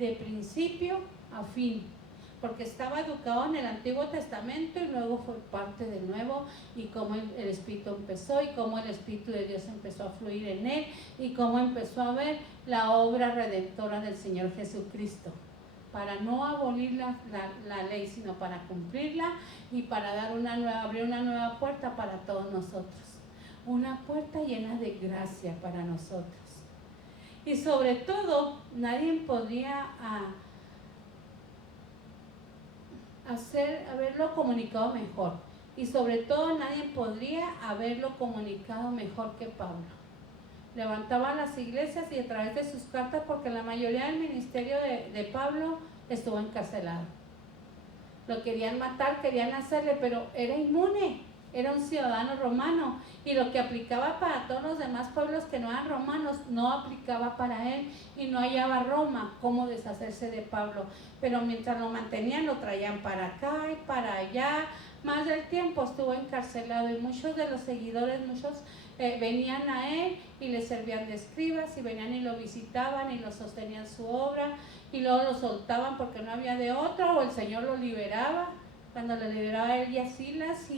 de principio a fin, porque estaba educado en el Antiguo Testamento y luego fue parte del Nuevo, y cómo el Espíritu empezó y cómo el Espíritu de Dios empezó a fluir en él y cómo empezó a ver la obra redentora del Señor Jesucristo, para no abolir la ley, sino para cumplirla y para dar abrir una nueva puerta para todos nosotros, una puerta llena de gracia para nosotros. Y sobre todo, nadie podría haberlo comunicado mejor, y sobre todo nadie podría haberlo comunicado mejor que Pablo. Levantaba las iglesias y a través de sus cartas, porque la mayoría del ministerio de Pablo estuvo encarcelado. Lo querían matar, querían hacerle, pero era inmune, era un ciudadano romano, y lo que aplicaba para todos los demás pueblos que no eran romanos, no aplicaba para él, y no hallaba Roma cómo deshacerse de Pablo. Pero mientras lo mantenían, lo traían para acá y para allá. Más del tiempo estuvo encarcelado, y muchos de los seguidores, venían a él y le servían de escribas, y venían y lo visitaban y lo sostenían su obra, y luego lo soltaban porque no había de otra, o el Señor lo liberaba, cuando le liberaba a él y a Silas,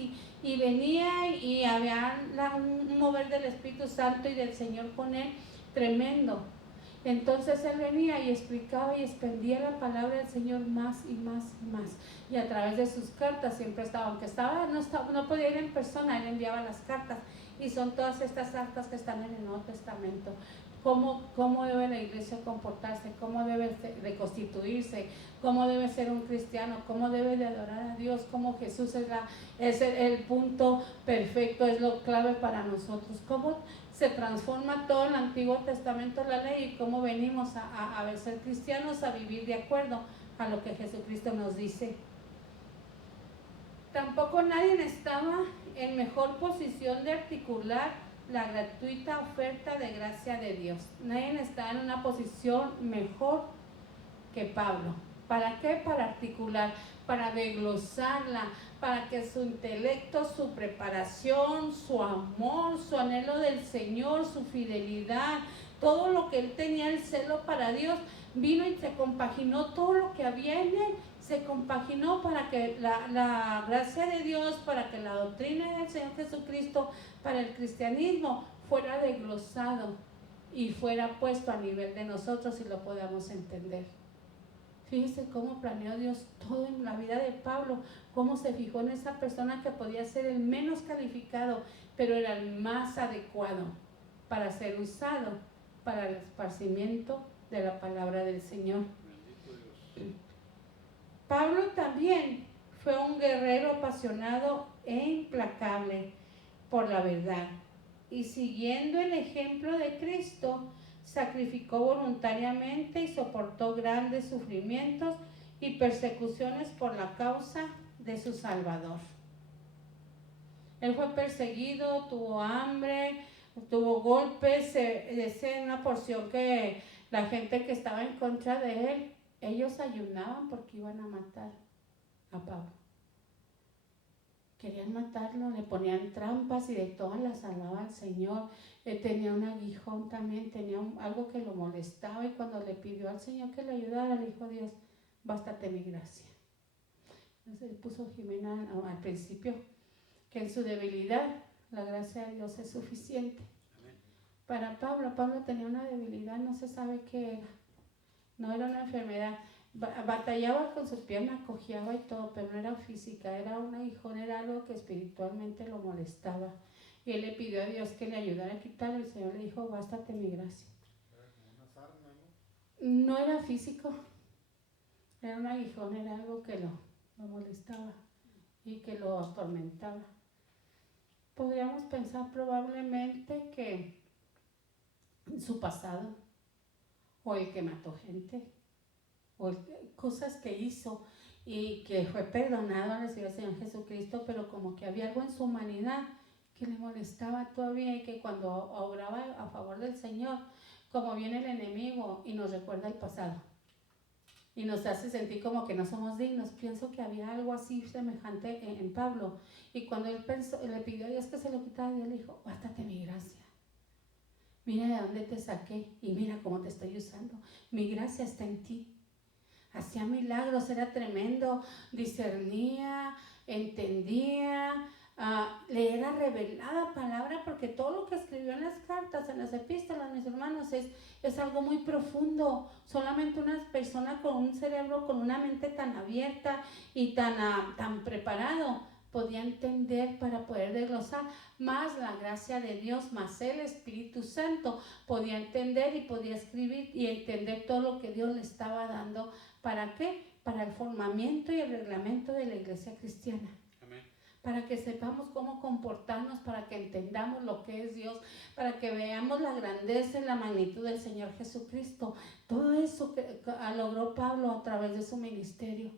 y venía y había un mover del Espíritu Santo y del Señor con él tremendo. Entonces él venía y explicaba y expandía la palabra del Señor más y más y más, y a través de sus cartas siempre estaba, aunque no podía ir en persona, él enviaba las cartas, y son todas estas cartas que están en el Nuevo Testamento. Cómo debe la iglesia comportarse, cómo debe de constituirse, cómo debe ser un cristiano, cómo debe de adorar a Dios, cómo Jesús es el punto perfecto, es lo clave para nosotros, cómo se transforma todo el Antiguo Testamento, la ley, y cómo venimos a ser cristianos, a vivir de acuerdo a lo que Jesucristo nos dice. Tampoco nadie estaba en mejor posición de articular la gratuita oferta de gracia de Dios. Nadie está en una posición mejor que Pablo. ¿Para qué? Para articular, para desglosarla, para que su intelecto, su preparación, su amor, su anhelo del Señor, su fidelidad, todo lo que él tenía, el celo para Dios, vino y se compaginó. Todo lo que había en él se compaginó para que la gracia de Dios, para que la doctrina del Señor Jesucristo, para el cristianismo, fuera desglosado y fuera puesto a nivel de nosotros y lo podamos entender. Fíjese cómo planeó Dios todo en la vida de Pablo, cómo se fijó en esa persona que podía ser el menos calificado, pero era el más adecuado para ser usado para el esparcimiento de la palabra del Señor. Pablo también fue un guerrero apasionado e implacable por la verdad, y siguiendo el ejemplo de Cristo, sacrificó voluntariamente y soportó grandes sufrimientos y persecuciones por la causa de su Salvador. Él fue perseguido, tuvo hambre, tuvo golpes, es una porción que la gente que estaba en contra de él, ellos ayunaban porque iban a matar a Pablo. querían matarlo, le ponían trampas y de todas las salvaba al Señor. Tenía un aguijón también, tenía algo que lo molestaba, y cuando le pidió al Señor que le ayudara, le dijo Dios, bástate mi gracia. Entonces puso Jimena al principio que en su debilidad la gracia de Dios es suficiente. Amén. Para Pablo tenía una debilidad, no se sabe qué era, no era una enfermedad. Batallaba con sus piernas, cojeaba y todo, pero no era física, era un aguijón, era algo que espiritualmente lo molestaba. Y él le pidió a Dios que le ayudara a quitarlo, y el Señor le dijo, bástate mi gracia. Era como una sarna, ¿no? No era físico, era un aguijón, era algo que lo molestaba y que lo atormentaba. Podríamos pensar probablemente que su pasado, o el que mató gente, o cosas que hizo y que fue perdonado al recibir al Señor Jesucristo, pero como que había algo en su humanidad que le molestaba todavía, y que cuando obraba a favor del Señor, como viene el enemigo y nos recuerda el pasado y nos hace sentir como que no somos dignos. Pienso que había algo así semejante en Pablo, y cuando él le pidió a Dios que se lo quitara, Dios le dijo, bástate mi gracia. Mira de dónde te saqué y mira cómo te estoy usando. Mi gracia está en ti. Hacía milagros, era tremendo, discernía, entendía, le era revelada palabra, porque todo lo que escribió en las cartas, en las epístolas, mis hermanos, es algo muy profundo. Solamente una persona con un cerebro, con una mente tan abierta y tan preparado, podía entender para poder desglosar. Más la gracia de Dios, más el Espíritu Santo, podía entender y podía escribir y entender todo lo que Dios le estaba dando. ¿Para qué? Para el formamiento y el reglamento de la iglesia cristiana. Amén. Para que sepamos cómo comportarnos, para que entendamos lo que es Dios, para que veamos la grandeza y la magnitud del Señor Jesucristo. Todo eso que logró Pablo a través de su ministerio.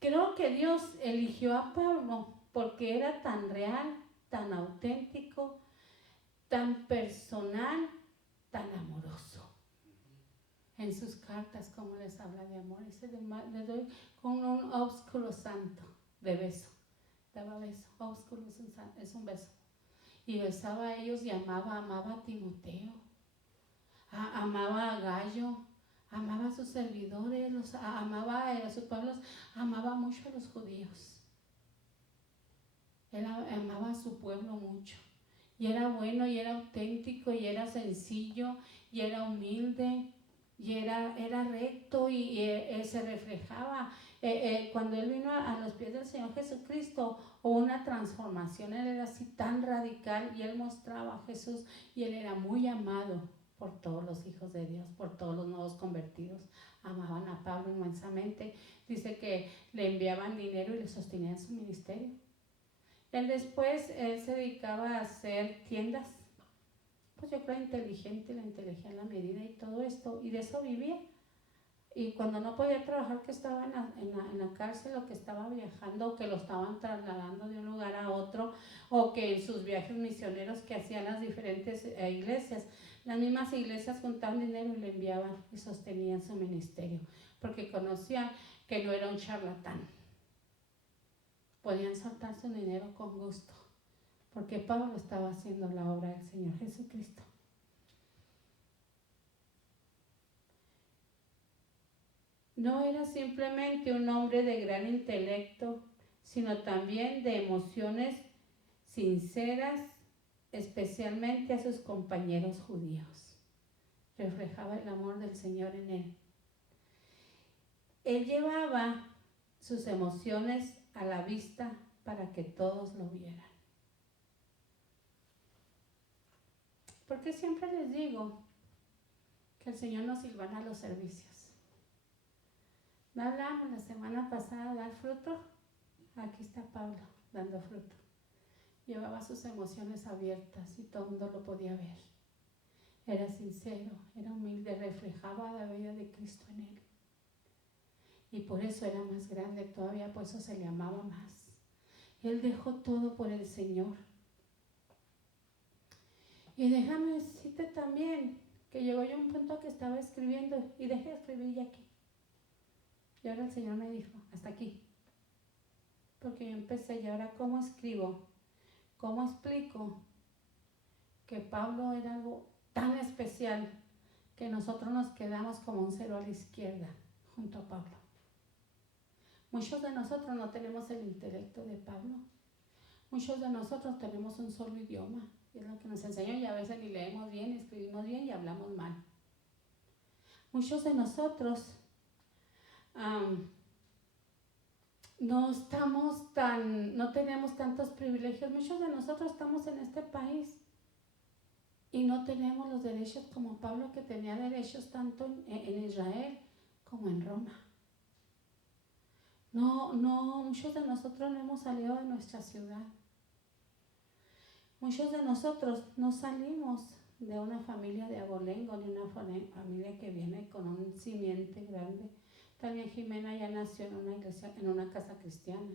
Creo que Dios eligió a Pablo porque era tan real, tan auténtico, tan personal, tan amoroso. En sus cartas, como les habla de amor, dice, les doy con un ósculo santo de beso. Daba beso, ósculo es un beso. Y besaba a ellos y amaba a Timoteo, amaba a Gallo, amaba a sus servidores, amaba a sus pueblos, amaba mucho a los judíos. Él amaba a su pueblo mucho. Y era bueno, y era auténtico, y era sencillo, y era humilde, y era recto, y se reflejaba. Cuando él vino a los pies del Señor Jesucristo, hubo una transformación. Él era así tan radical, y él mostraba a Jesús, y él era muy amado por todos los hijos de Dios, por todos los nuevos convertidos. Amaban a Pablo inmensamente. Dice que le enviaban dinero y le sostenían su ministerio. Él después se dedicaba a hacer tiendas, pues yo creo inteligente, la inteligencia en la medida y todo esto, y de eso vivía. Y cuando no podía trabajar, que estaba en la cárcel, o que estaba viajando, o que lo estaban trasladando de un lugar a otro, o que en sus viajes misioneros que hacían las diferentes iglesias, las mismas iglesias juntaban dinero y le enviaban y sostenían su ministerio, porque conocían que no era un charlatán. Podían soltar su dinero con gusto, porque Pablo estaba haciendo la obra del Señor Jesucristo. No era simplemente un hombre de gran intelecto, sino también de emociones sinceras, especialmente a sus compañeros judíos. Reflejaba el amor del Señor en él. Él llevaba sus emociones a la vista para que todos lo vieran. Porque siempre les digo que el Señor nos silbana a los servicios. ¿No hablamos la semana pasada de dar fruto? Aquí está Pablo dando fruto. Llevaba sus emociones abiertas y todo el mundo lo podía ver. Era sincero, era humilde, reflejaba la vida de Cristo en él. Y por eso era más grande todavía, por eso se le amaba más. Él dejó todo por el Señor. Y déjame decirte también que llegó yo a un punto que estaba escribiendo y dejé de escribir ya aquí. Y ahora el Señor me dijo, hasta aquí. Porque yo empecé, ¿y ahora cómo escribo? ¿Cómo explico que Pablo era algo tan especial que nosotros nos quedamos como un cero a la izquierda junto a Pablo? Muchos de nosotros no tenemos el intelecto de Pablo. Muchos de nosotros tenemos un solo idioma, y es lo que nos enseñó, y a veces ni leemos bien, escribimos bien y hablamos mal. Muchos de nosotros no tenemos tantos privilegios. Muchos de nosotros estamos en este país y no tenemos los derechos como Pablo, que tenía derechos tanto en Israel como en Roma. No, muchos de nosotros no hemos salido de nuestra ciudad. Muchos de nosotros no salimos de una familia de abolengo, ni una familia que viene con un simiente grande. También Jimena ya nació en una iglesia, en una casa cristiana,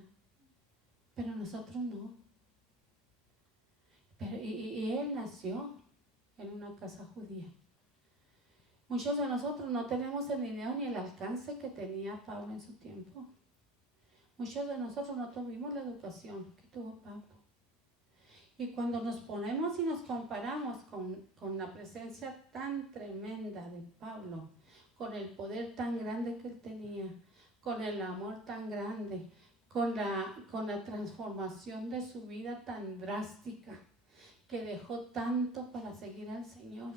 pero nosotros no. Y él nació en una casa judía. Muchos de nosotros no tenemos el dinero ni el alcance que tenía Pablo en su tiempo. Muchos de nosotros no tuvimos la educación que tuvo Pablo. Y cuando nos ponemos y nos comparamos con la presencia tan tremenda de Pablo, con el poder tan grande que él tenía, con el amor tan grande, con la transformación de su vida tan drástica, que dejó tanto para seguir al Señor.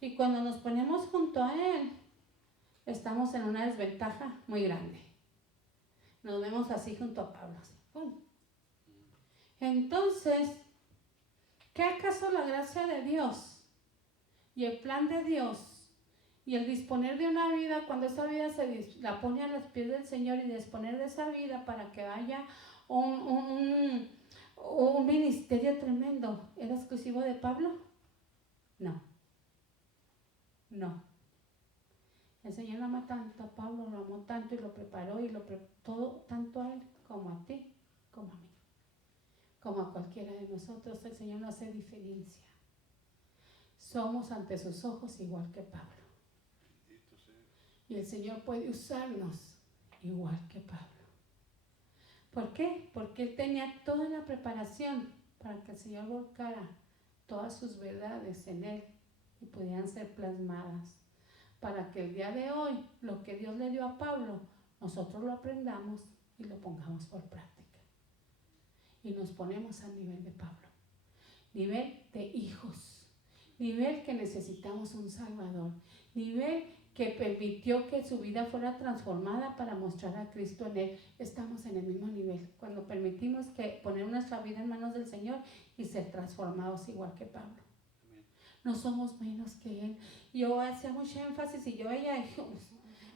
Y cuando nos ponemos junto a Él, estamos en una desventaja muy grande. Nos vemos así junto a Pablo, así, ¡pum! Entonces, ¿qué acaso la gracia de Dios y el plan de Dios y el disponer de una vida, cuando esa vida la pone a los pies del Señor, y disponer de esa vida para que haya un ministerio tremendo, era exclusivo de Pablo? No. El Señor ama tanto a Pablo, lo amó tanto y lo preparó, y todo tanto a él como a ti, como a mí, como a cualquiera de nosotros. El Señor no hace diferencia. Somos ante sus ojos igual que Pablo. Y el Señor puede usarnos igual que Pablo. ¿Por qué? Porque él tenía toda la preparación para que el Señor volcara todas sus verdades en él y pudieran ser plasmadas, para que el día de hoy lo que Dios le dio a Pablo, nosotros lo aprendamos y lo pongamos por práctica. Y nos ponemos al nivel de Pablo, nivel de hijos, nivel que necesitamos un Salvador, nivel que permitió que su vida fuera transformada para mostrar a Cristo en él. Estamos en el mismo nivel cuando permitimos que poner nuestra vida en manos del Señor y ser transformados igual que Pablo. No somos menos que él. Yo hacía mucho énfasis, y yo veía,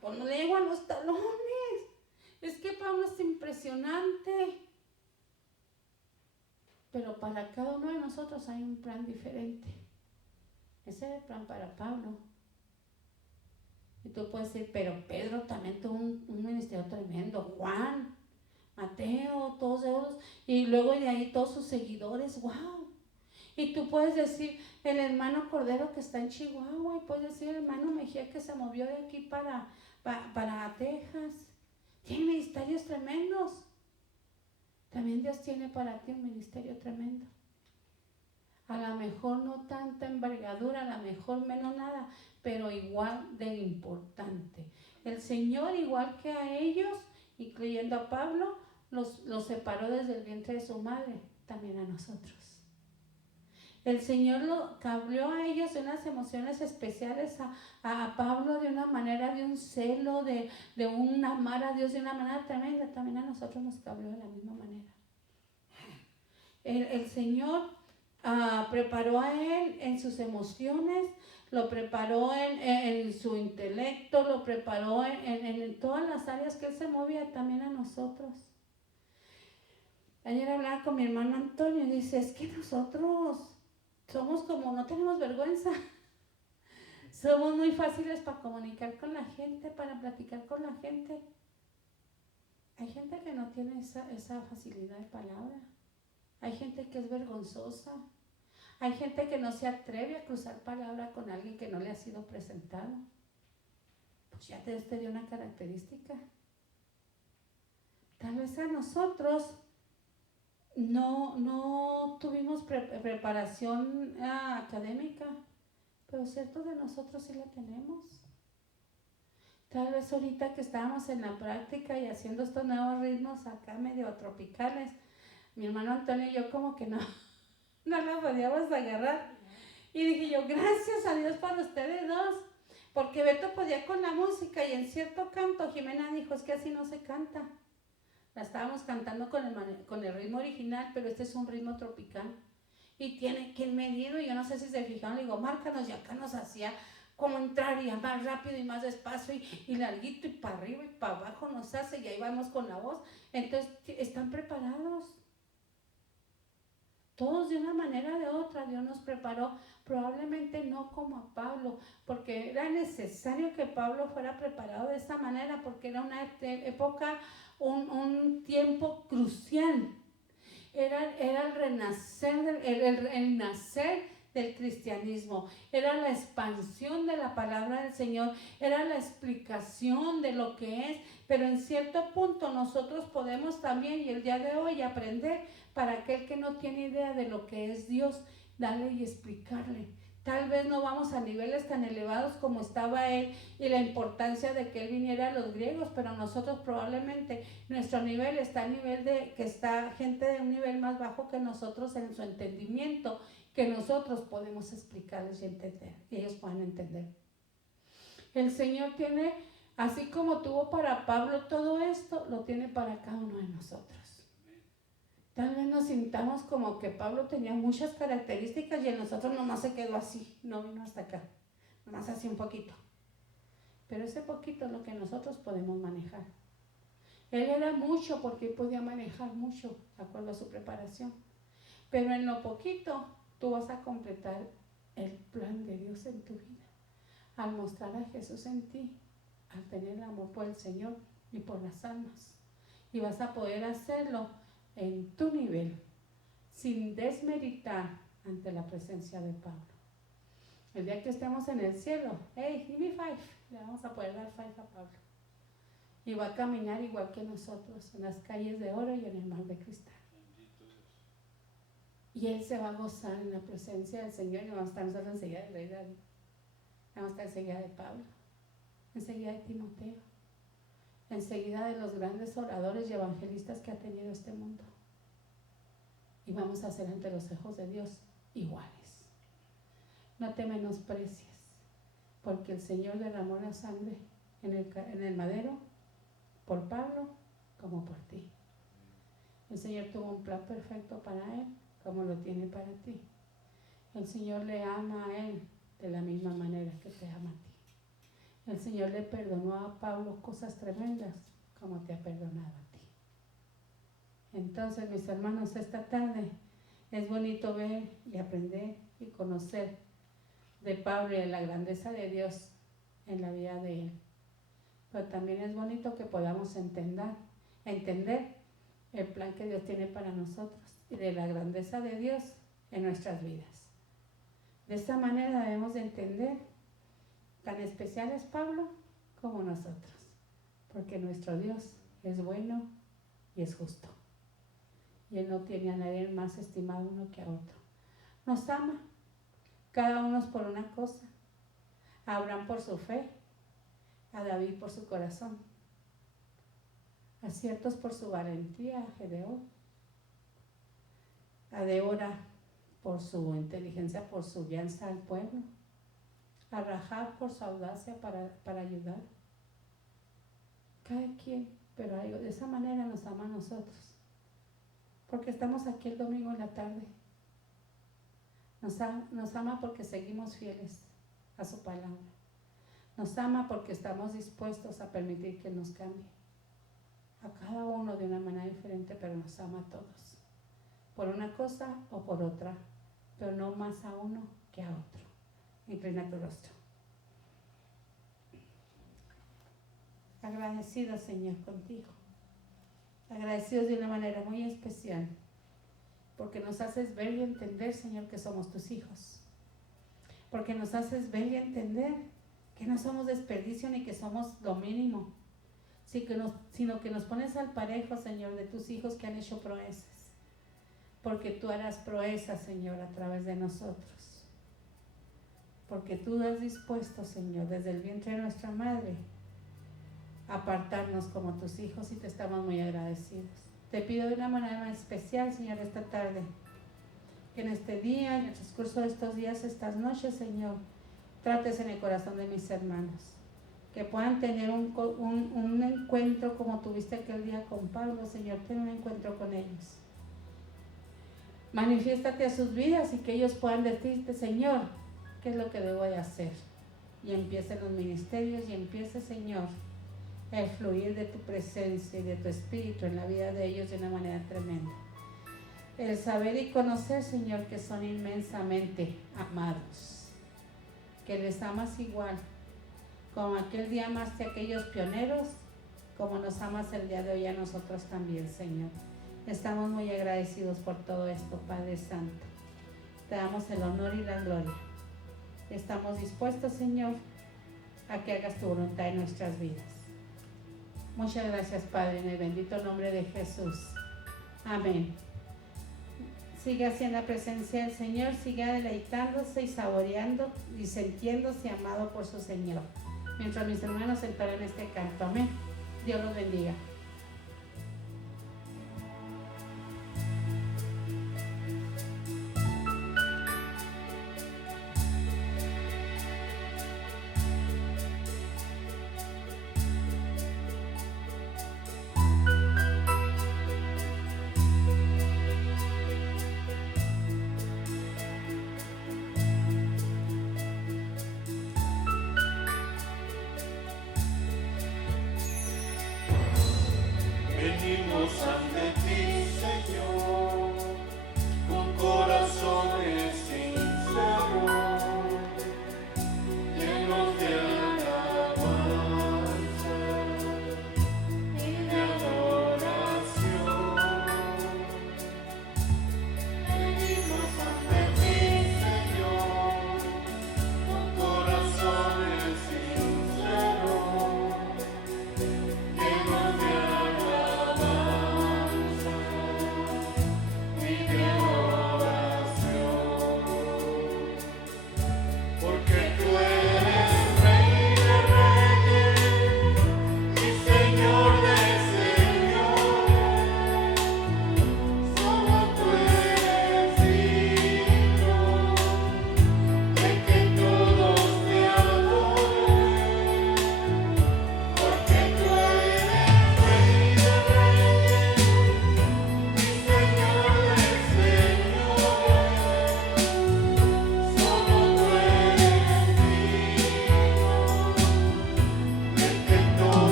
pues no le llego a los talones. Es que Pablo es impresionante. Pero para cada uno de nosotros hay un plan diferente. Ese era el plan para Pablo. Y tú puedes decir, pero Pedro también tuvo un ministerio tremendo. Juan, Mateo, todos ellos. Y luego de ahí todos sus seguidores. ¡Wow! Y tú puedes decir, el hermano Cordero que está en Chihuahua, y puedes decir el hermano Mejía que se movió de aquí para Texas. Tiene ministerios tremendos. También Dios tiene para ti un ministerio tremendo. A lo mejor no tanta envergadura, a lo mejor menos nada, pero igual de importante. El Señor, igual que a ellos, incluyendo a Pablo, los separó desde el vientre de su madre, también a nosotros. El Señor lo cambió a ellos de unas emociones especiales, a Pablo de una manera, de un celo, de un amar a Dios de una manera tremenda. También a nosotros nos cambió de la misma manera. El Señor preparó a él en sus emociones, lo preparó en su intelecto, lo preparó en todas las áreas que él se movía, también a nosotros. Ayer hablaba con mi hermano Antonio y dice, es que nosotros somos como, no tenemos vergüenza. Somos muy fáciles para comunicar con la gente, para platicar con la gente. Hay gente que no tiene esa facilidad de palabra. Hay gente que es vergonzosa. Hay gente que no se atreve a cruzar palabra con alguien que no le ha sido presentado. Pues ya te dio una característica. Tal vez a nosotros no tuvimos preparación académica, pero cierto de nosotros sí la tenemos. Tal vez ahorita que estábamos en la práctica y haciendo estos nuevos ritmos acá medio tropicales, mi hermano Antonio y yo como que no la podíamos agarrar. Y dije yo, gracias a Dios por ustedes dos, porque Beto podía con la música y en cierto canto Jimena dijo, es que así no se canta. La estábamos cantando con el ritmo original, pero este es un ritmo tropical. Y tiene que ir medido, y yo no sé si se fijaron, le digo, márcanos, y acá nos hacía como entrar y más rápido y más despacio y larguito y para arriba y para abajo nos hace, y ahí vamos con la voz. Entonces, están preparados. Todos de una manera o de otra Dios nos preparó, probablemente no como a Pablo, porque era necesario que Pablo fuera preparado de esa manera, porque era una época, un tiempo crucial. Era el renacer, el nacer del cristianismo, era la expansión de la palabra del Señor, era la explicación de lo que es, pero en cierto punto nosotros podemos también, y el día de hoy, aprender para aquel que no tiene idea de lo que es Dios, darle y explicarle. Tal vez no vamos a niveles tan elevados como estaba él y la importancia de que él viniera a los griegos, pero nosotros probablemente nuestro nivel está a nivel de que está gente de un nivel más bajo que nosotros en su entendimiento, que nosotros podemos explicarles y entender, y ellos puedan entender. El Señor tiene, así como tuvo para Pablo todo esto, lo tiene para cada uno de nosotros. Tal vez nos sintamos como que Pablo tenía muchas características y en nosotros nomás se quedó así, no vino hasta acá, nomás así un poquito. Pero ese poquito es lo que nosotros podemos manejar. Él era mucho porque podía manejar mucho, de acuerdo a su preparación. Pero en lo poquito tú vas a completar el plan de Dios en tu vida. Al mostrar a Jesús en ti, al tener el amor por el Señor y por las almas. Y vas a poder hacerlo en tu nivel, sin desmeritar ante la presencia de Pablo. El día que estemos en el cielo, hey, give me 5, le vamos a poder dar 5 a Pablo. Y va a caminar igual que nosotros, en las calles de oro y en el mar de cristal. Y él se va a gozar en la presencia del Señor, y vamos a estar nosotros enseguida del rey David. Vamos a estar enseguida de Pablo, enseguida de Timoteo, enseguida de los grandes oradores y evangelistas que ha tenido este mundo. Y vamos a ser ante los ojos de Dios iguales. No te menosprecies, porque el Señor derramó la sangre en el madero por Pablo como por ti. El Señor tuvo un plan perfecto para él como lo tiene para ti. El Señor le ama a él de la misma manera que te ama a ti. El Señor le perdonó a Pablo cosas tremendas como te ha perdonado a ti. Entonces, mis hermanos, esta tarde es bonito ver y aprender y conocer de Pablo y de la grandeza de Dios en la vida de él. Pero también es bonito que podamos entender el plan que Dios tiene para nosotros y de la grandeza de Dios en nuestras vidas. De esta manera debemos de entender, tan especial es Pablo como nosotros, porque nuestro Dios es bueno y es justo. Y Él no tiene a nadie más estimado uno que a otro. Nos ama, cada uno es por una cosa. A Abraham por su fe, a David por su corazón, a ciertos por su valentía, a Gedeón, a Débora por su inteligencia, por su guianza al pueblo, a Rahab por su audacia para ayudar. Cada quien, pero de esa manera nos ama a nosotros, porque estamos aquí el domingo en la tarde. Nos ama porque seguimos fieles a su palabra. Nos ama porque estamos dispuestos a permitir que nos cambie. A cada uno de una manera diferente, pero nos ama a todos. Por una cosa o por otra, pero no más a uno que a otro. Inclina tu rostro. Agradecidos, Señor, contigo. Agradecidos de una manera muy especial, porque nos haces ver y entender, Señor, que somos tus hijos. Porque nos haces ver y entender que no somos desperdicio ni que somos lo mínimo, sino que nos pones al parejo, Señor, de tus hijos que han hecho proezas. Porque tú harás proezas, Señor, a través de nosotros. Porque tú has dispuesto, Señor, desde el vientre de nuestra madre, apartarnos como tus hijos y te estamos muy agradecidos. Te pido de una manera especial, Señor, esta tarde, que en este día, en el transcurso de estos días, estas noches, Señor, trates en el corazón de mis hermanos, que puedan tener un encuentro como tuviste aquel día con Pablo, Señor, ten un encuentro con ellos. Manifiéstate a sus vidas y que ellos puedan decirte, Señor, ¿qué es lo que debo de hacer? Y empiecen los ministerios y empiece, Señor, el fluir de tu presencia y de tu espíritu en la vida de ellos de una manera tremenda. El saber y conocer, Señor, que son inmensamente amados, que les amas igual, como aquel día amaste a aquellos pioneros, como nos amas el día de hoy a nosotros también, Señor. Estamos muy agradecidos por todo esto, Padre Santo. Te damos el honor y la gloria. Estamos dispuestos, Señor, a que hagas tu voluntad en nuestras vidas. Muchas gracias, Padre, en el bendito nombre de Jesús. Amén. Siga así en la presencia del Señor, siga deleitándose y saboreando y sintiéndose amado por su Señor. Mientras mis hermanos entonan este canto. Amén. Dios los bendiga. Venimos ante ti, Señor, con corazones sinceros, llenos de alabanza y de adoración. Venimos ante ti, Señor, con corazones sinceros, llenos de alabanza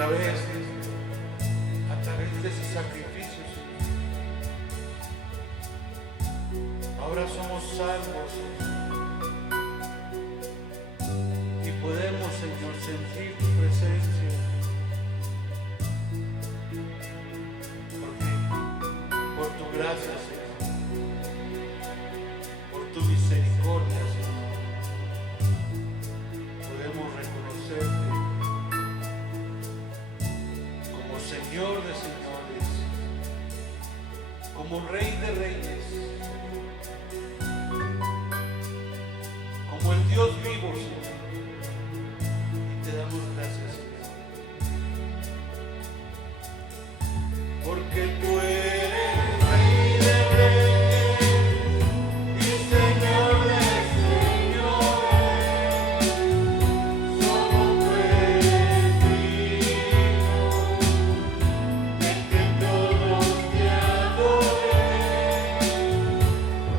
a través de ese sacrificio, Señor. Ahora somos salvos, y podemos, Señor, sentir tu presencia, porque por tu gracia, Señor, por tu misericordia, Señor, podemos reconocerte como Señor de señores, como Rey de reyes, como el Dios vivo, Señor. Y te damos gracias, Señor, porque tú eres Rey de reyes y Señor de señores. Solo tú eres digno de que todos te adoren,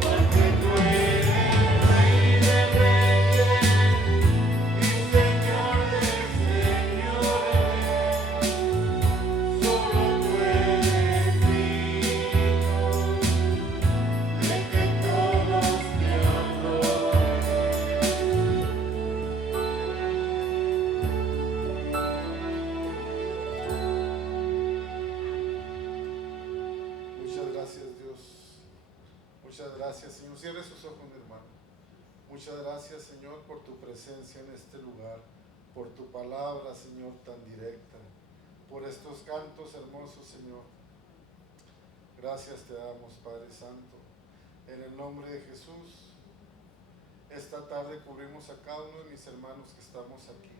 porque tú eres Rey de reyes y Señor de señores. Solo tú eres digno de que todos te adoren. Muchas gracias, Dios. Muchas gracias, Señor. Cierre sus ojos, mi hermano. Muchas gracias, Señor, por tu presencia en este lugar, por tu palabra, Señor, tan directa, por estos cantos hermosos, Señor. Gracias te damos, Padre Santo. En el nombre de Jesús, esta tarde cubrimos a cada uno de mis hermanos que estamos aquí,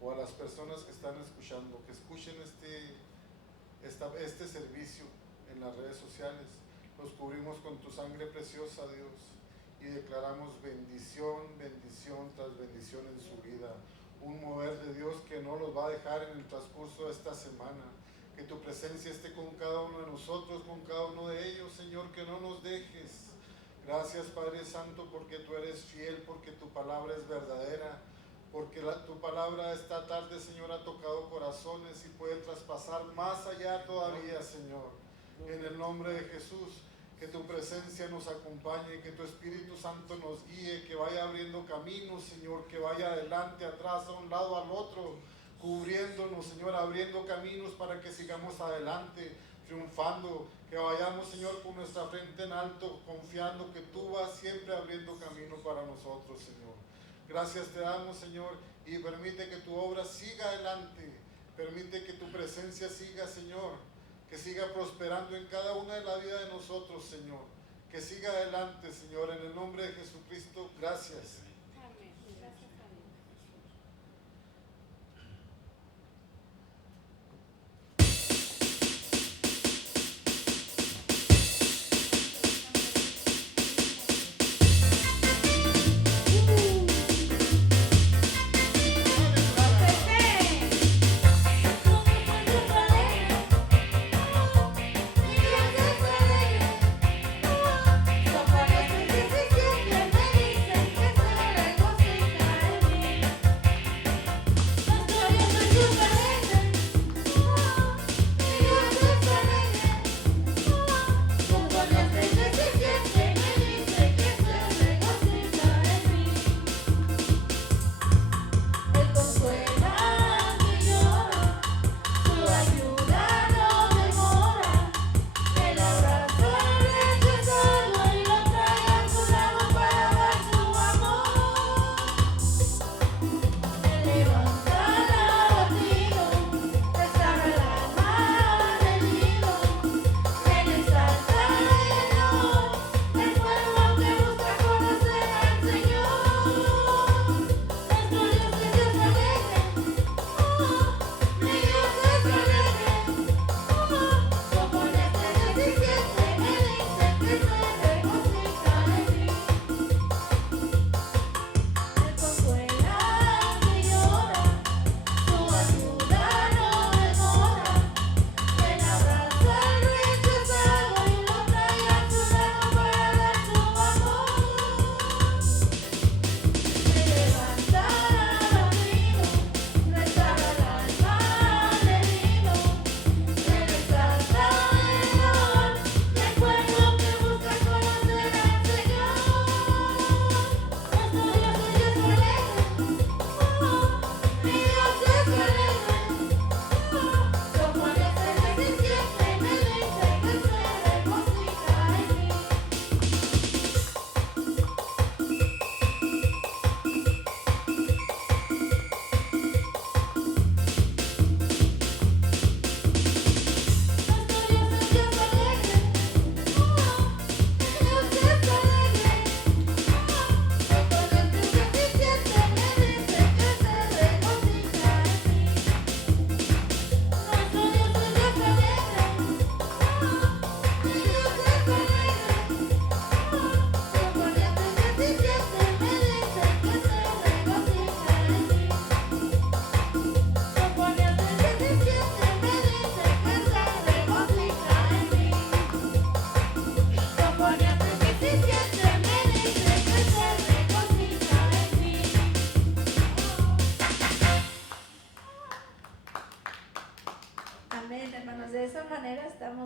o a las personas que están escuchando, que escuchen este servicio en las redes sociales. Los cubrimos con tu sangre preciosa, Dios, y declaramos bendición, bendición tras bendición en su vida. Un mover de Dios que no los va a dejar en el transcurso de esta semana. Que tu presencia esté con cada uno de nosotros, con cada uno de ellos, Señor, que no nos dejes. Gracias, Padre Santo, porque tú eres fiel, porque tu palabra es verdadera, porque tu palabra esta tarde, Señor, ha tocado corazones y puede traspasar más allá todavía, Señor. En el nombre de Jesús, que tu presencia nos acompañe, que tu Espíritu Santo nos guíe, que vaya abriendo caminos, Señor, que vaya adelante, atrás, a un lado, al otro, cubriéndonos, Señor, abriendo caminos para que sigamos adelante, triunfando, que vayamos, Señor, con nuestra frente en alto, confiando que tú vas siempre abriendo camino para nosotros, Señor. Gracias te damos, Señor, y permite que tu obra siga adelante, permite que tu presencia siga, Señor, que siga prosperando en cada una de la vida de nosotros, Señor, que siga adelante, Señor, en el nombre de Jesucristo, gracias. Amén. Gracias a Dios. Socorro, siempre me dicen que Amén, hermanos. De esa manera estamos